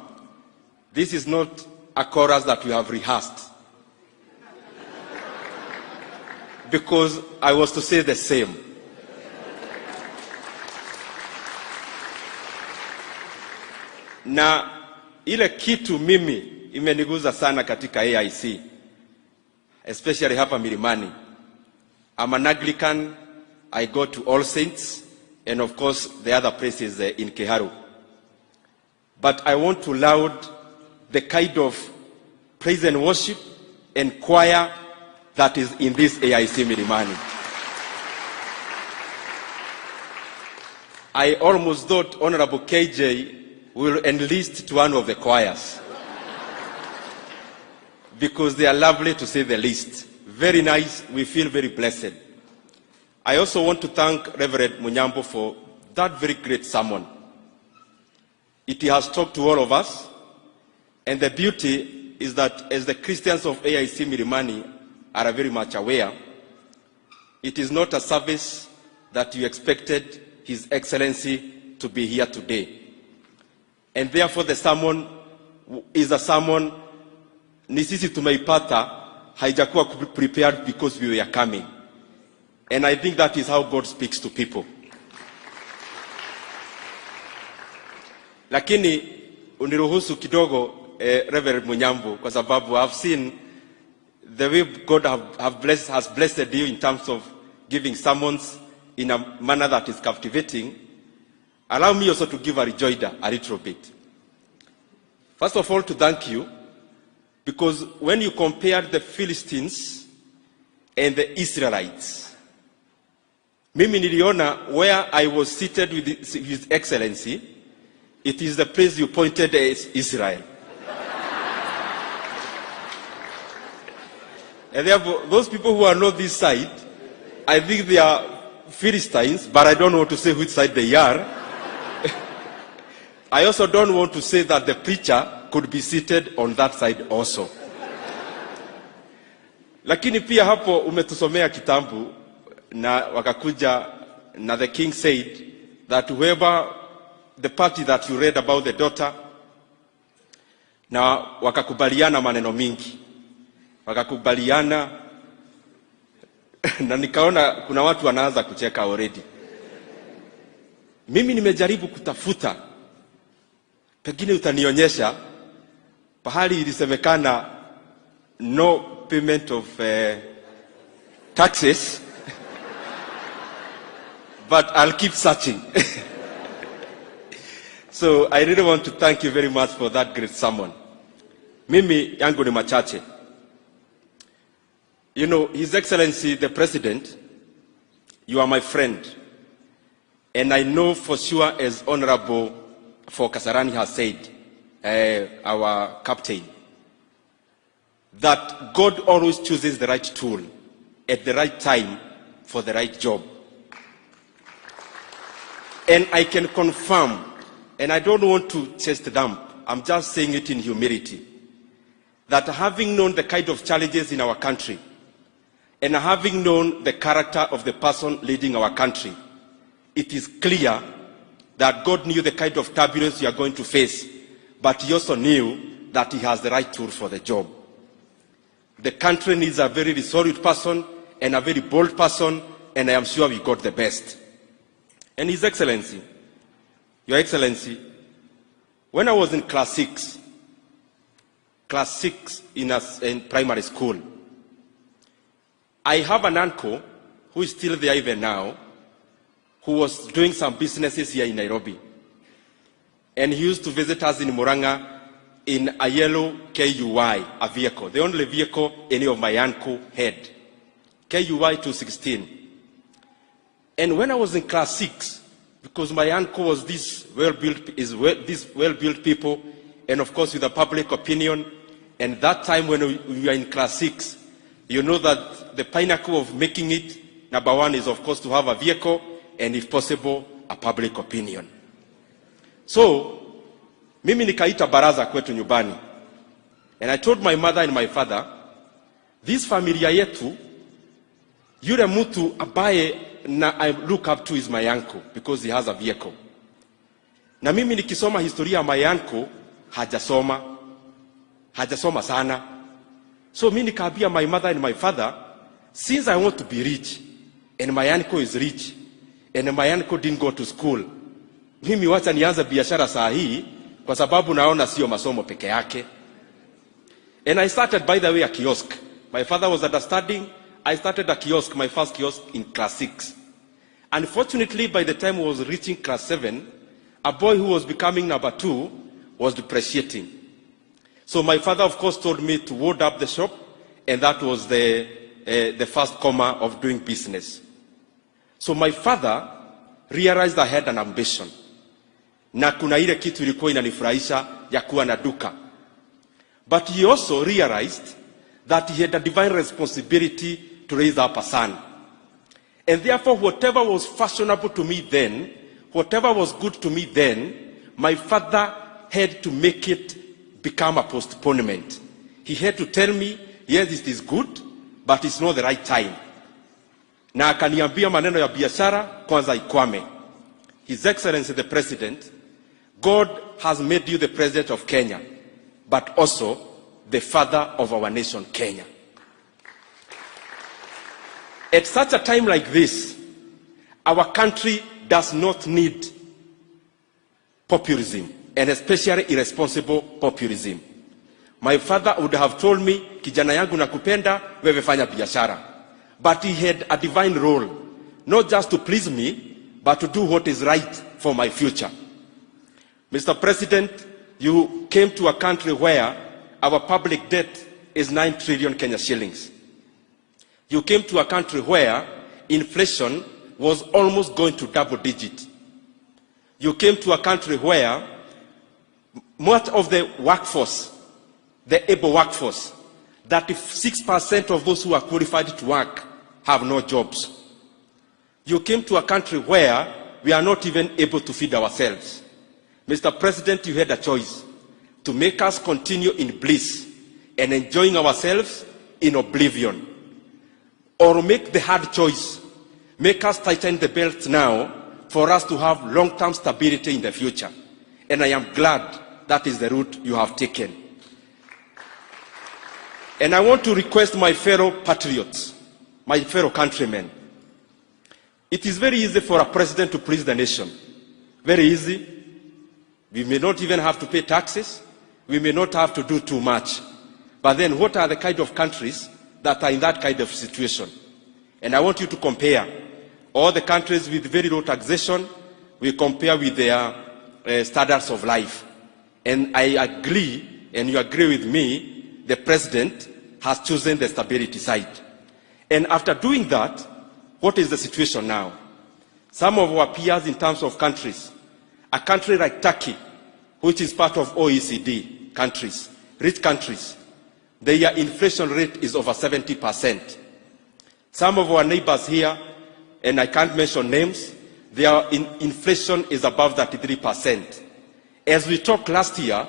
this is not a chorus that we have rehearsed. Because I was to say the same. Na ile kitu mimi imeniguza sana katika AIC, especially hapa Milimani. I'm an Anglican, I go to All Saints, and of course the other places in Kiharu. But I want to laud the kind of praise and worship and choir that is in this AIC Milimani. I almost thought Honorable KJ will enlist to one of the choirs because they are lovely to say the least. Very nice. We feel very blessed. I also want to thank Reverend Munyambo for that very great sermon. It has talked to all of us, and the beauty is that as the Christians of AIC Milimani are very much aware, it is not a service that you expected His Excellency to be here today. And therefore the sermon is a sermon ni sisi tumeipata, haijakuwa prepared because we were coming. And I think that is how God speaks to people. Lakini uniruhusu kidogo Reverend Munyambo, kwa sababu I've seen the way God has blessed you in terms of giving sermons in a manner that is captivating. Allow me also to give a rejoinder a little bit. First of all, to thank you, because when you compared the Philistines and the Israelites, mimi niliona where I was seated with His Excellency, it is the place you pointed as Israel. And therefore, those people who are not this side, I think they are Philistines, but I don't want to say which side they are. I also don't want to say that the preacher could be seated on that side also. Lakini pia hapo umetusomea kitambu na wakakuja na the king said that whoever the party that you read about the daughter, na wakakubaliana maneno mingi. Wakakubaliana na nikaona kuna watu wanaanza kucheka already. Mimi nimejaribu kutafuta, pengine utanionyesha pahali ilisemekana no payment of taxes, but I'll keep searching. So I really want to thank you very much for that great sermon. Mimi yangu ni machache. You know, His Excellency the President, you are my friend. And I know for sure, as Honorable for Kasarani has said, our captain, that God always chooses the right tool at the right time for the right job. And I can confirm, and I don't want to chest dump, I'm just saying it in humility, that having known the kind of challenges in our country, and having known the character of the person leading our country, it is clear that God knew the kind of turbulence you are going to face, but He also knew that He has the right tool for the job. The country needs a very resolute person and a very bold person, and I am sure we got the best. And His Excellency, Your Excellency, when I was in class 6 in primary school, I have an uncle who is still there even now, who was doing some businesses here in Nairobi. And he used to visit us in Muranga in a yellow KUI, a vehicle, the only vehicle any of my uncle had, KUI 216. And when I was in class 6, because my uncle was these well-built people, and of course with the public opinion, and that time when we were in class 6, you know that the pinnacle of making it, number one is of course to have a vehicle, and if possible, a public opinion. So, mimi nikaita baraza kwetu nyumbani. And I told my mother and my father, this familia yetu, yule mtu ambaye na I look up to is my uncle because he has a vehicle. Na mimi nikisoma historia ya my uncle, hajasoma sana. So mimi nikaambia my mother and my father, since I want to be rich, and my uncle is rich, and my uncle didn't go to school, mimi wacha nianze biashara saa hii, kwa sababu naona sio masomo peke yake. And I started, by the way, a kiosk. My father was understanding. I started a kiosk, my first kiosk in class 6. Unfortunately, by the time I was reaching class 7, a boy who was becoming number 2 was depreciating. So my father, of course, told me to ward up the shop, and that was the first comma of doing business. So my father realized I had an ambition. Na kuna ile kitu ilikuwa inanifurahisha ya kuwa na duka. But he also realized that he had a divine responsibility to raise up a son. And therefore, whatever was fashionable to me then, whatever was good to me then, my father had to make it become a postponement. He had to tell me, yes, it is good, but it's not the right time. Na akaniambia maneno ya biashara kwanza ikwame. His Excellency the President, God has made you the President of Kenya, but also the father of our nation, Kenya. At such a time like this, our country does not need populism, and especially irresponsible populism. My father would have told me, kijana yangu nakupenda, wewe fanya biashara. But he had a divine role, not just to please me, but to do what is right for my future. Mr. President, you came to a country where our public debt is 9 trillion Kenya shillings. You came to a country where inflation was almost going to double digit. You came to a country where much of the workforce, the able workforce, 36% of those who are qualified to work have no jobs. You came to a country where we are not even able to feed ourselves. Mr. President, you had a choice to make us continue in bliss and enjoying ourselves in oblivion, or make the hard choice, make us tighten the belt now for us to have long-term stability in the future. And I am glad that is the route you have taken. And I want to request my fellow patriots, my fellow countrymen, it is very easy for a president to please the nation. Very easy. We may not even have to pay taxes. We may not have to do too much. But then what are the kind of countries that are in that kind of situation? And I want you to compare all the countries with very low taxation. We compare with their standards of life. And I agree, and you agree with me, the president has chosen the stability side. And after doing that, what is the situation now? Some of our peers in terms of countries, a country like Turkey, which is part of OECD countries, rich countries, their inflation rate is over 70%. Some of our neighbors here, and I can't mention names, their inflation is above 33%. As we talked last year,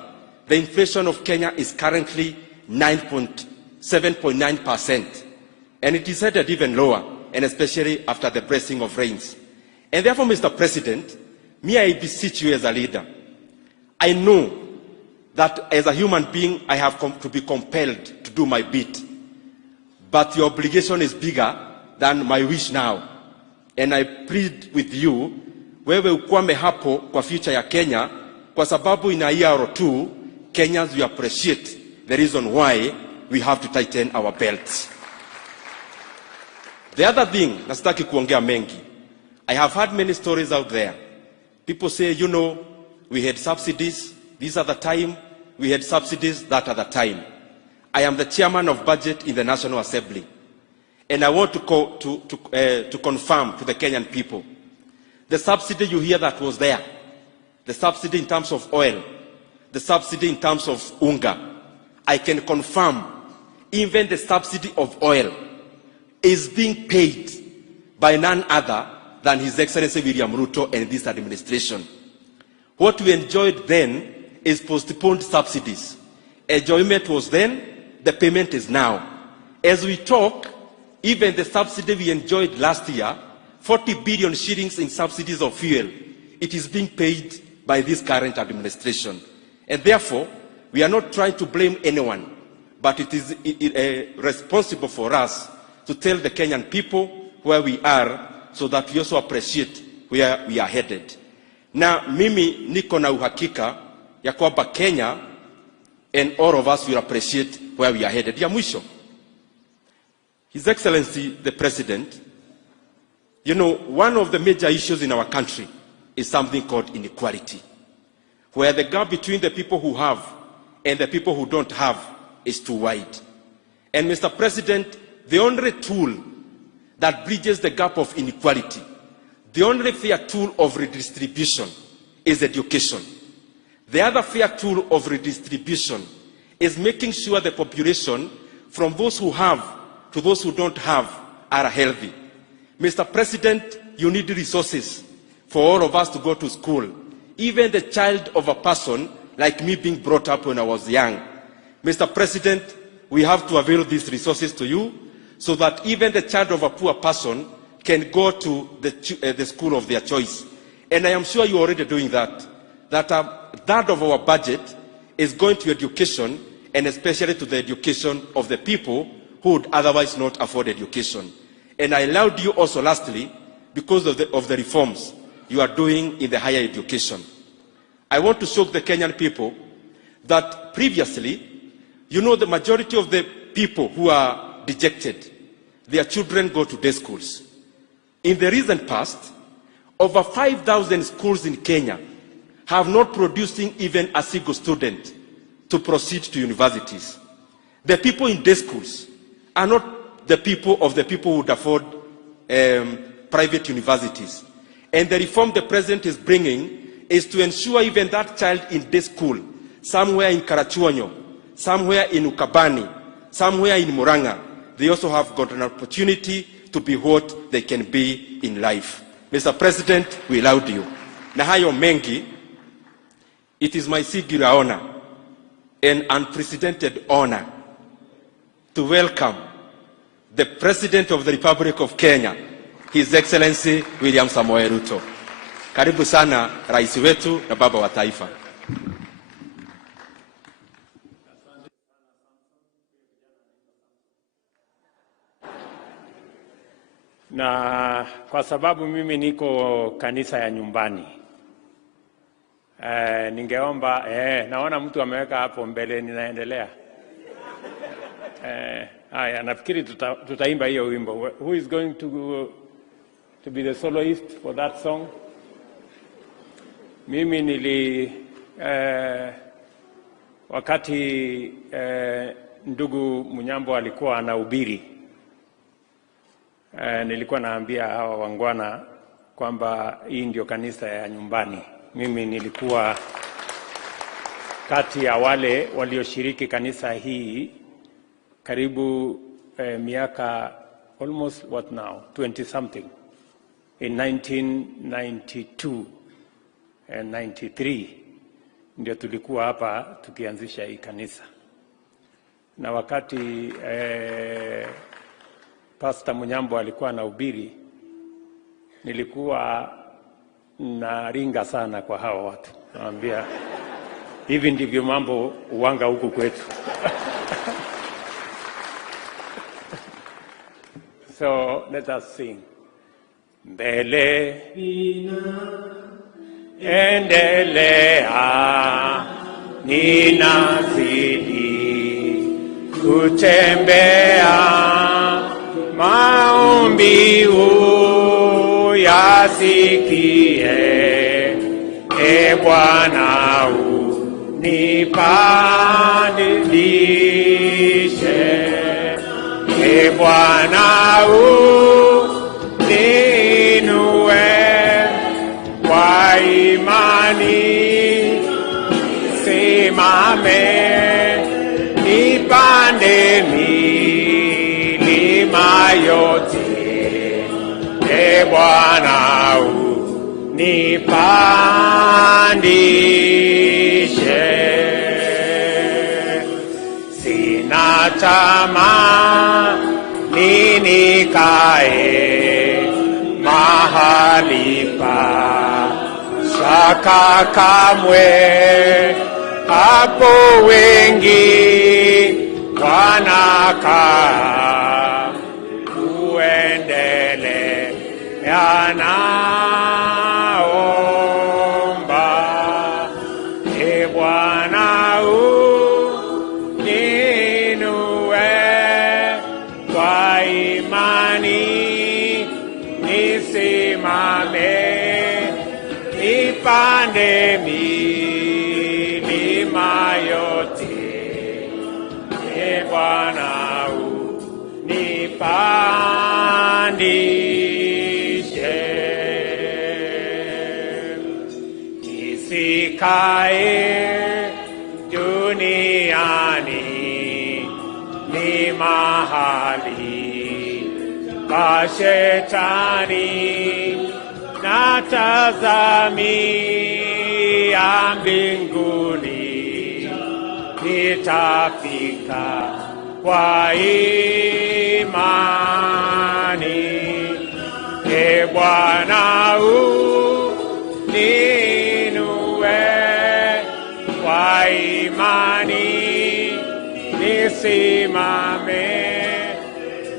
the inflation of Kenya is currently 7.9%, and it is headed even lower, and especially after the blessing of rains. And therefore, Mr. President, may I beseech you as a leader, I know that as a human being, I have to be compelled to do my bit. But your obligation is bigger than my wish now. And I plead with you, wewe ukwame hapo kwa future ya Kenya, kwa sababu in a year or two, Kenyans will appreciate the reason why we have to tighten our belts. The other thing, nasitaki kuongea mengi, I have heard many stories out there. People say, you know, we had subsidies, these are the time, we had subsidies that at the time. I am the chairman of budget in the National Assembly. And I want to confirm to the Kenyan people, the subsidy you hear that was there, the subsidy in terms of oil, the subsidy in terms of unga, I can confirm even the subsidy of oil is being paid by none other than His Excellency William Ruto and this administration. What we enjoyed then is postponed subsidies. Enjoyment was then, the payment is now. As we talk, even the subsidy we enjoyed last year, 40 billion shillings in subsidies of fuel, it is being paid by this current administration. And therefore, we are not trying to blame anyone, but it is responsible for us to tell the Kenyan people where we are so that we also appreciate where we are headed. Na mimi niko na uhakika ya kwamba Kenya and all of us will appreciate where we are headed. Ya mwisho, His Excellency the President, you know, one of the major issues in our country is something called inequality, where the gap between the people who have and the people who don't have is too wide. And Mr. President, the only tool that bridges the gap of inequality, the only fair tool of redistribution is education. The other fair tool of redistribution is making sure the population, from those who have to those who don't have, are healthy. Mr. President, you need resources for all of us to go to school. Even the child of a person like me being brought up when I was young. Mr. President, we have to avail these resources to you so that even the child of a poor person can go to the school of their choice. And I am sure you're already doing that. That a third of our budget is going to education, and especially to the education of the people who would otherwise not afford education. And I allowed you also lastly, because of the reforms you are doing in the higher education. I want to show the Kenyan people that previously, you know, the majority of the people who are dejected, their children go to day schools. In the recent past, over 5,000 schools in Kenya have not producing even a single student to proceed to universities. The people in day schools are not the people who would afford private universities. And the reform the president is bringing is to ensure even that child in day school, somewhere in Karachuonyo, somewhere in Ukabani, somewhere in Muranga, they also have got an opportunity to be what they can be in life. Mr. President, we allowed you. Na hayo mengi, it is my singular honor and unprecedented honor to welcome the President of the Republic of Kenya, His Excellency William Samoei Ruto. Karibu sana rais wetu na baba wa taifa. Na kwa sababu mimi niko kanisa ya nyumbani, ningeomba, naona mtu ameweka hapo mbele, ninaendelea. Haya, nafikiri tutaimba hiyo wimbo. Who is going to be the soloist for that song? Mimi wakati ndugu Munyambo alikuwa anahubiri, nilikuwa naambia hawa wangwana kwamba hii ndio kanisa ya nyumbani. Mimi nilikuwa kati ya wale walioshiriki kanisa hii karibu miaka almost 20 something in 1992 and 93 ndio tulikuwa hapa tukianzisha hii kanisa. Na wakati Pastor Munyambo alikuwa anahubiri, nilikuwa naringa sana kwa hawa watu. Naambia hivi ndivyo mambo uwanga huku kwetu. So let us sing. Mbele endelea, ninazidi kutembea, maombi uyasikie, e Bwana nipandishe. Ee Bwana uninue kwa imani, simame nipande milima yote. Ee Bwana unipandishe. Sina tamaa nikae mahali pa shaka kamwe, hapo wengi wanakaa kuendelea naomba. Ee Bwana uninue kwa imani, nisimame nipande milima yote. Ee Bwana unipandishe. Nisikae duniani, ni mahali pa shetani, natazamia mbinguni, nitafika kwa imani. Ee Bwana uninue kwa imani, nisimame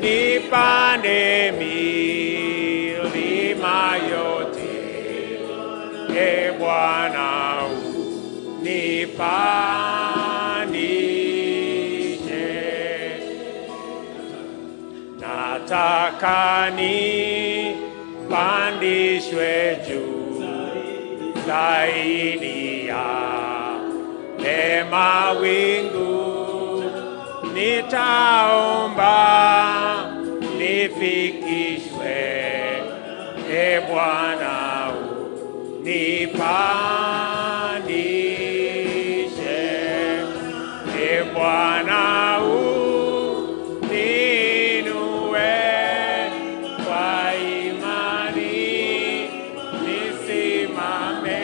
nipande milima yote. Ee Bwana unipandishe. Nataka nipandishwe juu zaidi ya mawingu, nitaomba nifikishwe. Ee Bwana unipandishe. Ee Bwana uninue kwa imani, nisimame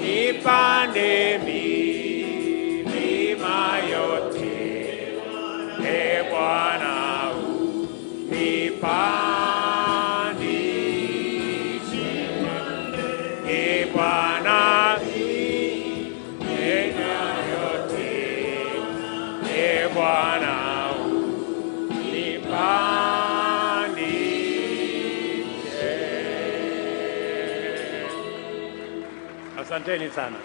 nipande milima yote. Ee Bwana unipandishe. Ee Bwana yote. Ee Bwana unipandishe. Asanteni sana.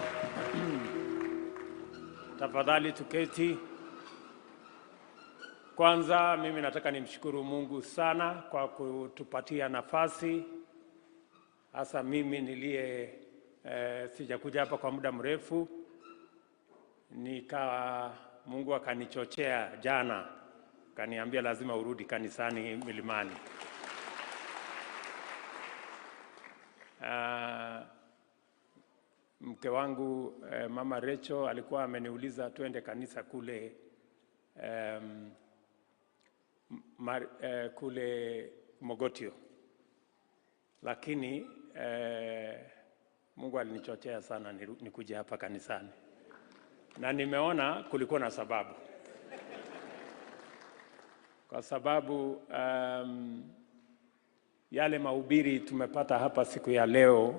Tafadhali tuketi. Kwanza mimi nataka nimshukuru Mungu sana kwa kutupatia nafasi, hasa mimi niliye sijakuja hapa kwa muda mrefu. Mungu akanichochea jana, kaniambia lazima urudi kanisani Milimani. Mke wangu Mama Recho alikuwa ameniuliza twende kanisa kule kule Mogotio, lakini Mungu alinichochea sana nikuje hapa kanisani, na nimeona kulikuwa na sababu. Kwa sababu yale mahubiri tumepata hapa siku ya leo,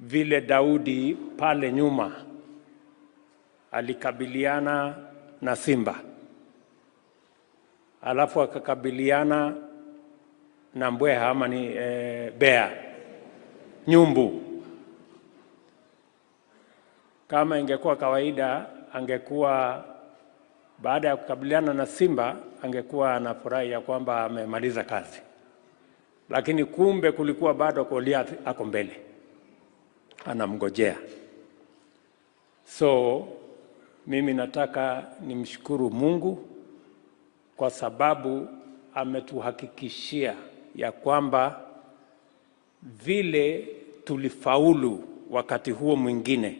vile Daudi pale nyuma alikabiliana na simba, alafu akakabiliana na mbweha ama ni bea, nyumbu. Kama ingekuwa kawaida, angekuwa baada ya kukabiliana na simba angekuwa anafurahi ya kwamba amemaliza kazi, lakini kumbe kulikuwa bado Goliath ako mbele anamngojea. So mimi nataka nimshukuru Mungu kwa sababu ametuhakikishia ya kwamba vile tulifaulu wakati huo mwingine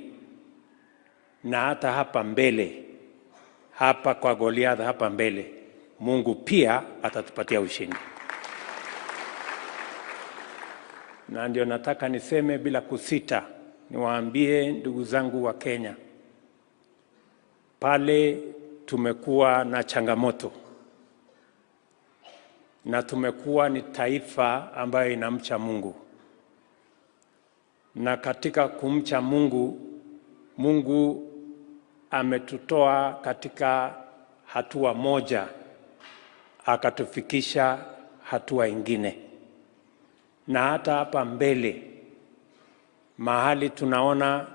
na hata hapa mbele, hapa kwa Goliath hapa mbele, Mungu pia atatupatia ushindi. Na ndio nataka niseme bila kusita, niwaambie ndugu zangu wa Kenya, pale tumekuwa na changamoto na tumekuwa ni taifa ambayo inamcha Mungu. Na katika kumcha Mungu, Mungu ametutoa katika hatua moja akatufikisha hatua ingine. Na hata hapa mbele mahali tunaona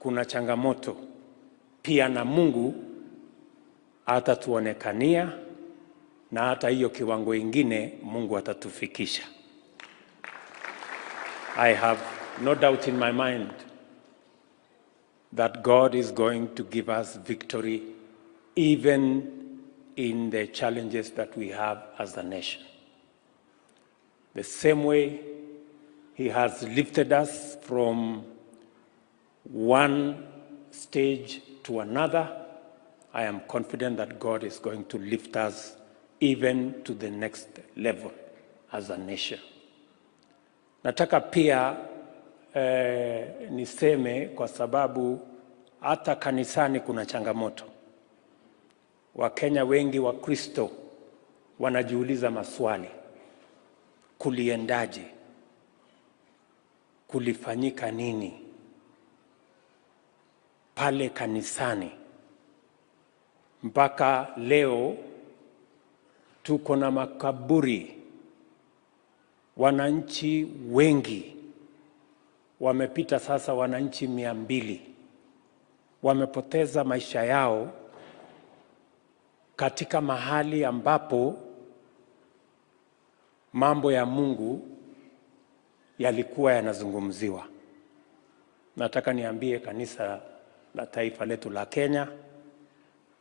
kuna changamoto, pia na Mungu atatuonekania na hata hiyo kiwango ingine Mungu atatufikisha. I have no doubt in my mind that God is going to give us victory even in the challenges that we have as a nation. The same way He has lifted us from one stage to another, I am confident that God is going to lift us even to the next level as a nation. Nataka pia niseme kwa sababu hata kanisani kuna changamoto. Wakenya wengi wa Kristo wanajiuliza maswali. Kuliendaje? Kulifanyika nini pale kanisani mpaka leo tuko na makaburi? Wananchi wengi wamepita sasa, wananchi 200 wamepoteza maisha yao katika mahali ambapo mambo ya Mungu yalikuwa yanazungumziwa. Nataka niambie kanisa la taifa letu la Kenya,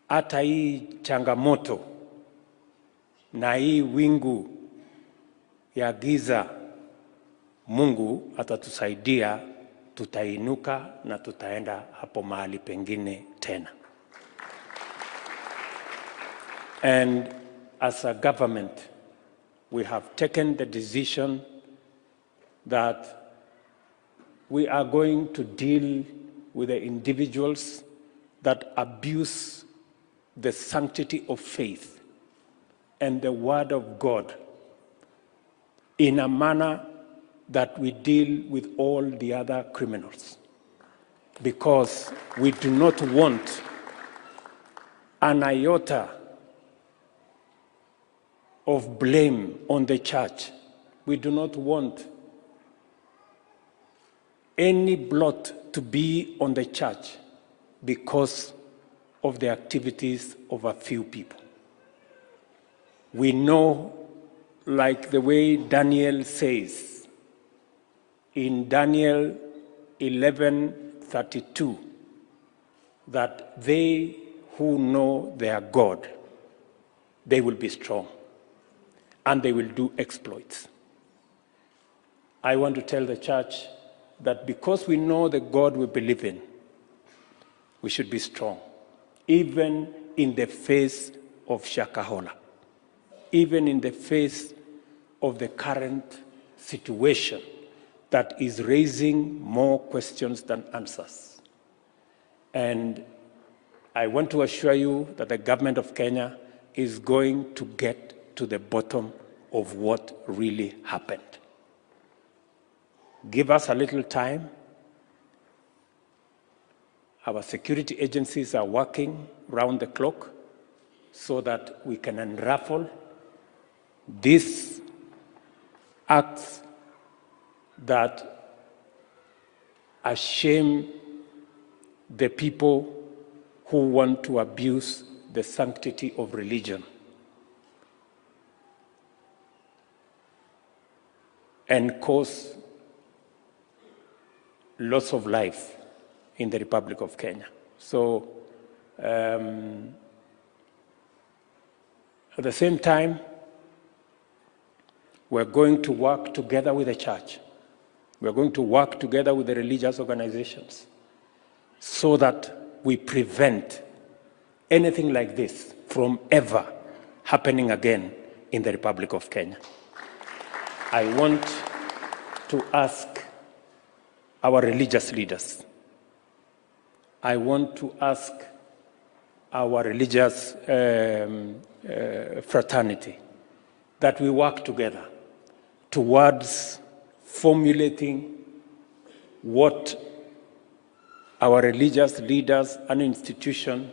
hata hii changamoto na hii wingu ya giza, Mungu atatusaidia, tutainuka na tutaenda hapo mahali pengine tena. And as a government, we have taken the decision that we are going to deal with the individuals that abuse the sanctity of faith and the word of God in a manner that we deal with all the other criminals, because we do not want an iota of blame on the church. We do not want any blot to be on the church because of the activities of a few people. We know, like the way Daniel says in Daniel 11:32, that they who know their God, they will be strong and they will do exploits. I want to tell the church that because we know the God we believe in, we should be strong, even in the face of Shakahola, even in the face of the current situation that is raising more questions than answers. And I want to assure you that the government of Kenya is going to get to the bottom of what really happened. Give us a little time. Our security agencies are working round the clock so that we can unravel these acts that shame the people who want to abuse the sanctity of religion and cause loss of life in the Republic of Kenya. So at the same time, we're going to work together with the church. We're going to work together with the religious organizations so that we prevent anything like this from ever happening again in the Republic of Kenya. I want to ask our religious leaders, I want to ask our religious fraternity that we work together towards formulating what our religious leaders and institution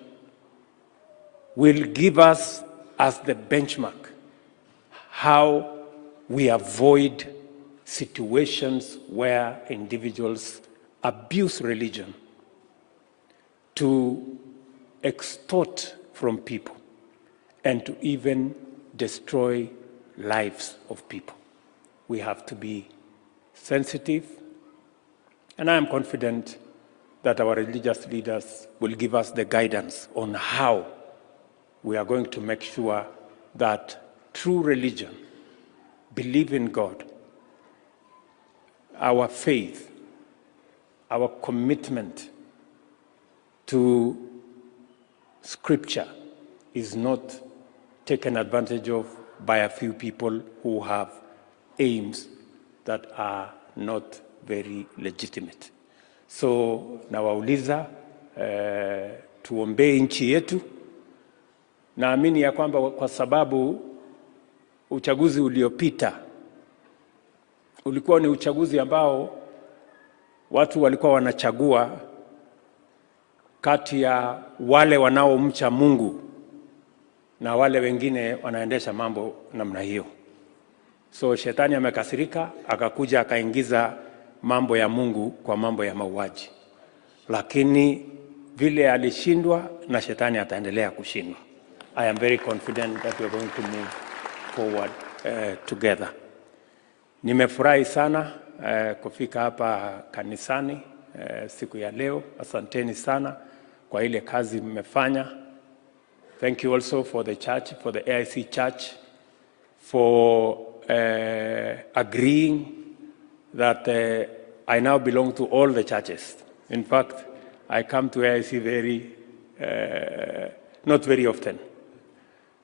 will give us as the benchmark, how we avoid situations where individuals abuse religion to extort from people and to even destroy lives of people. We have to be sensitive, and I am confident that our religious leaders will give us the guidance on how we are going to make sure that true religion, belief in God, our faith, our commitment to Scripture is not taken advantage of by a few people who have aims that are not very legitimate. So nawauliza tuombee nchi yetu. Naamini ya kwamba kwa sababu uchaguzi uliopita ulikuwa ni uchaguzi ambao watu walikuwa wanachagua kati ya wale wanaomcha Mungu na wale wengine wanaendesha mambo namna hiyo. So shetani amekasirika, akakuja akaingiza mambo ya Mungu kwa mambo ya mauaji. Lakini vile alishindwa na shetani ataendelea kushindwa. I am very confident that we are going to move forward together. Nimefurahi sana kufika hapa kanisani siku ya leo. Asanteni sana kwa ile kazi mmefanya. Thank you also for the church, for the AIC church, for agreeing that I now belong to all the churches. In fact, I come to AIC not very often.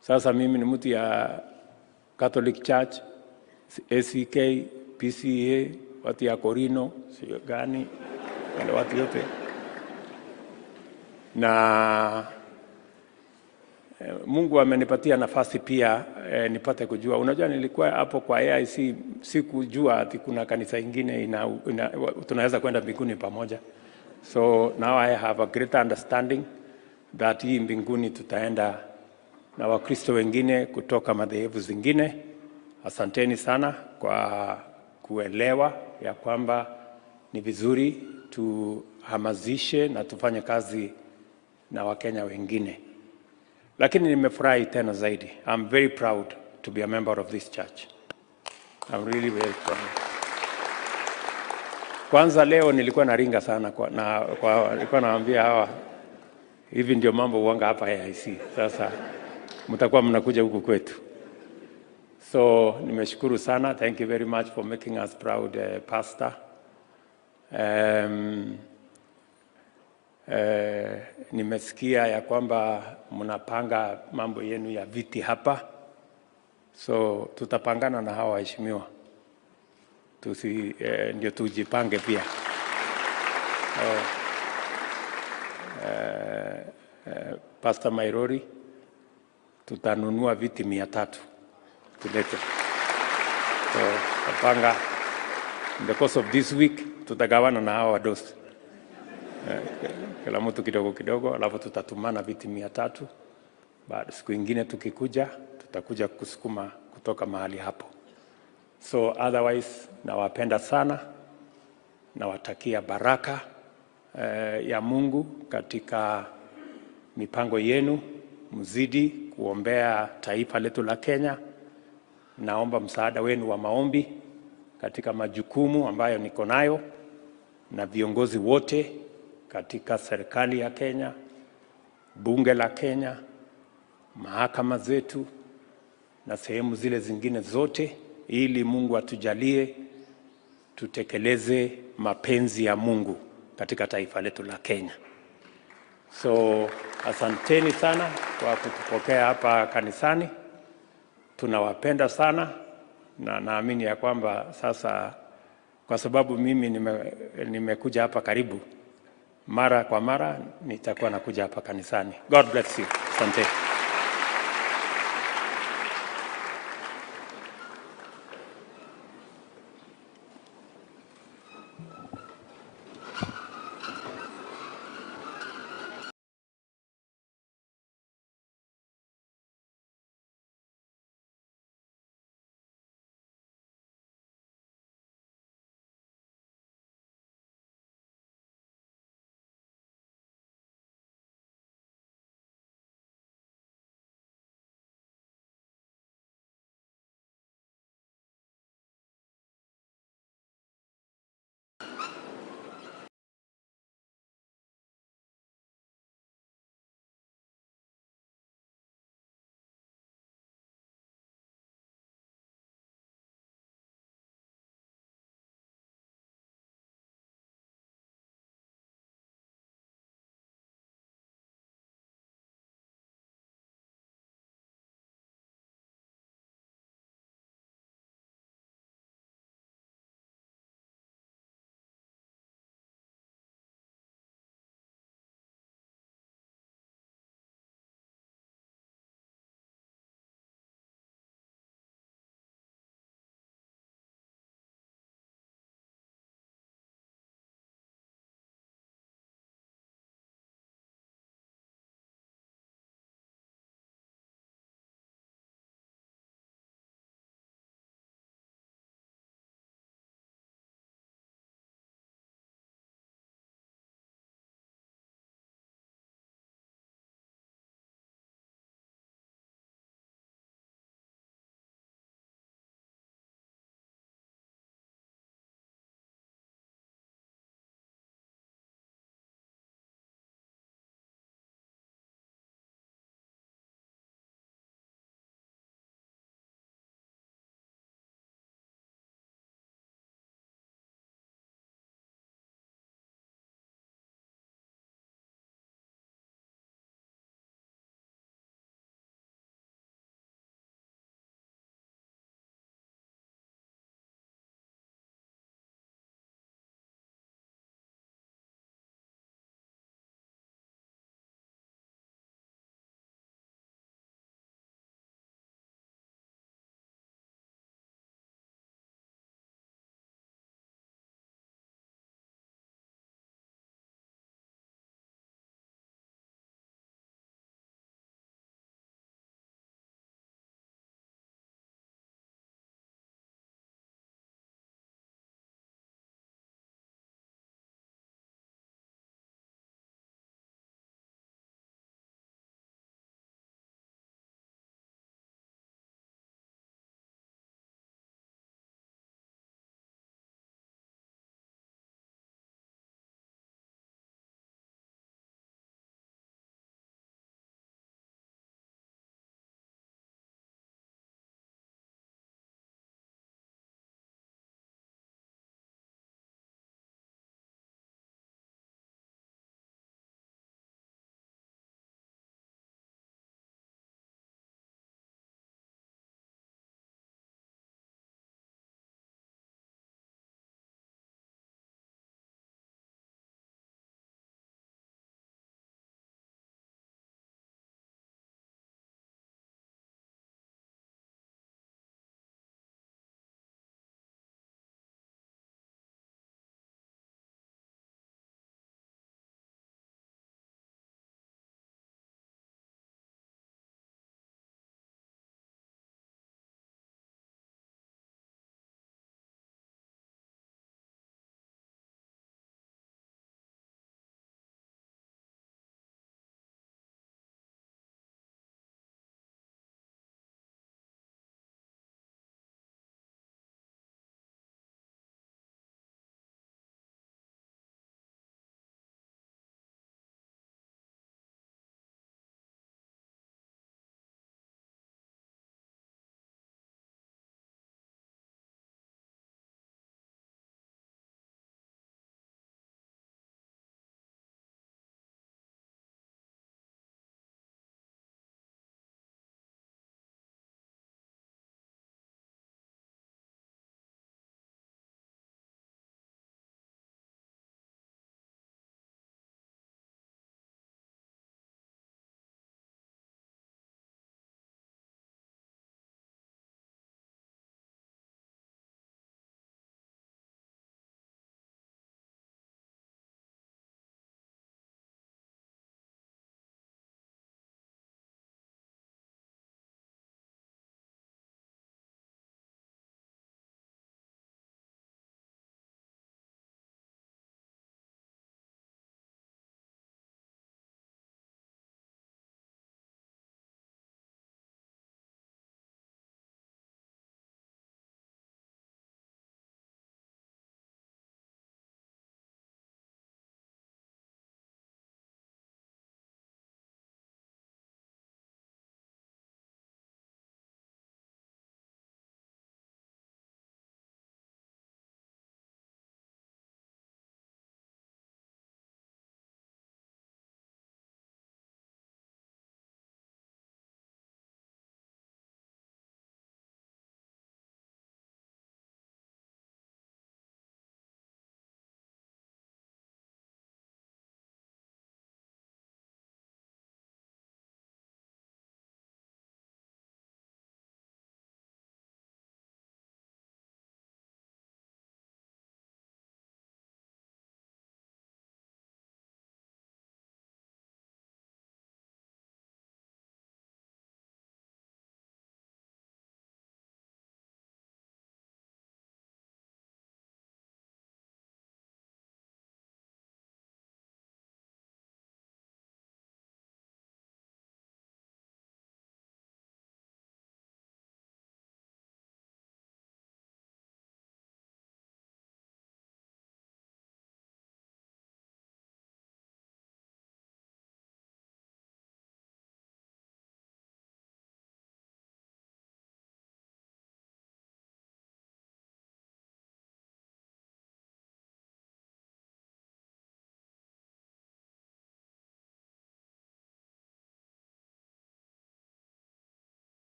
Sasa mimi ni mtu ya Catholic Church, ACK, PCA, watu ya Korino, sio gani, wale watu yote. Na Mungu amenipatia nafasi pia nipate kujua. Unajua nilikuwa hapo kwa AIC, sikujua ati kuna kanisa ingine tunaweza kwenda mbinguni pamoja. So now I have a greater understanding that hii mbinguni tutaenda na Wakristo wengine kutoka madhehebu zingine. Asanteni sana kwa kuelewa ya kwamba ni vizuri tuhamasishe na tufanye kazi na Wakenya wengine. Lakini nimefurahi tena zaidi. I'm very proud to be a member of this church. I'm really very proud. Kwanza leo nilikuwa naringa sana nilikuwa naambia hawa hivi ndio mambo huanga hapa AIC. Sasa mtakuwa mnakuja huku kwetu. So nimeshukuru sana. Thank you very much for making us proud, Pastor. Nimesikia ya kwamba mnapanga mambo yenu ya viti hapa. So tutapangana na hawa waheshimiwa. Ndio tujipange pia. Pastor Mairori, tutanunua viti 300 tulete. So tutapanga in the course of this week tutagawana na hawa wadosi. Kila mtu kidogo kidogo, alafu tutatumana viti 300. Baada siku nyingine tukikuja, tutakuja kusukuma kutoka mahali hapo. So otherwise nawapenda sana, nawatakia baraka ya Mungu katika mipango yenu. Mzidi kuombea taifa letu la Kenya. Naomba msaada wenu wa maombi katika majukumu ambayo niko nayo na viongozi wote katika serikali ya Kenya, bunge la Kenya, mahakama zetu na sehemu zile zingine zote, ili Mungu atujalie tutekeleze mapenzi ya Mungu katika taifa letu la Kenya. So asanteni sana kwa kutupokea hapa kanisani. Tunawapenda sana na naamini ya kwamba sasa, kwa sababu mimi nimekuja hapa karibu mara kwa mara, nitakuwa nakuja hapa kanisani. God bless you. Asante.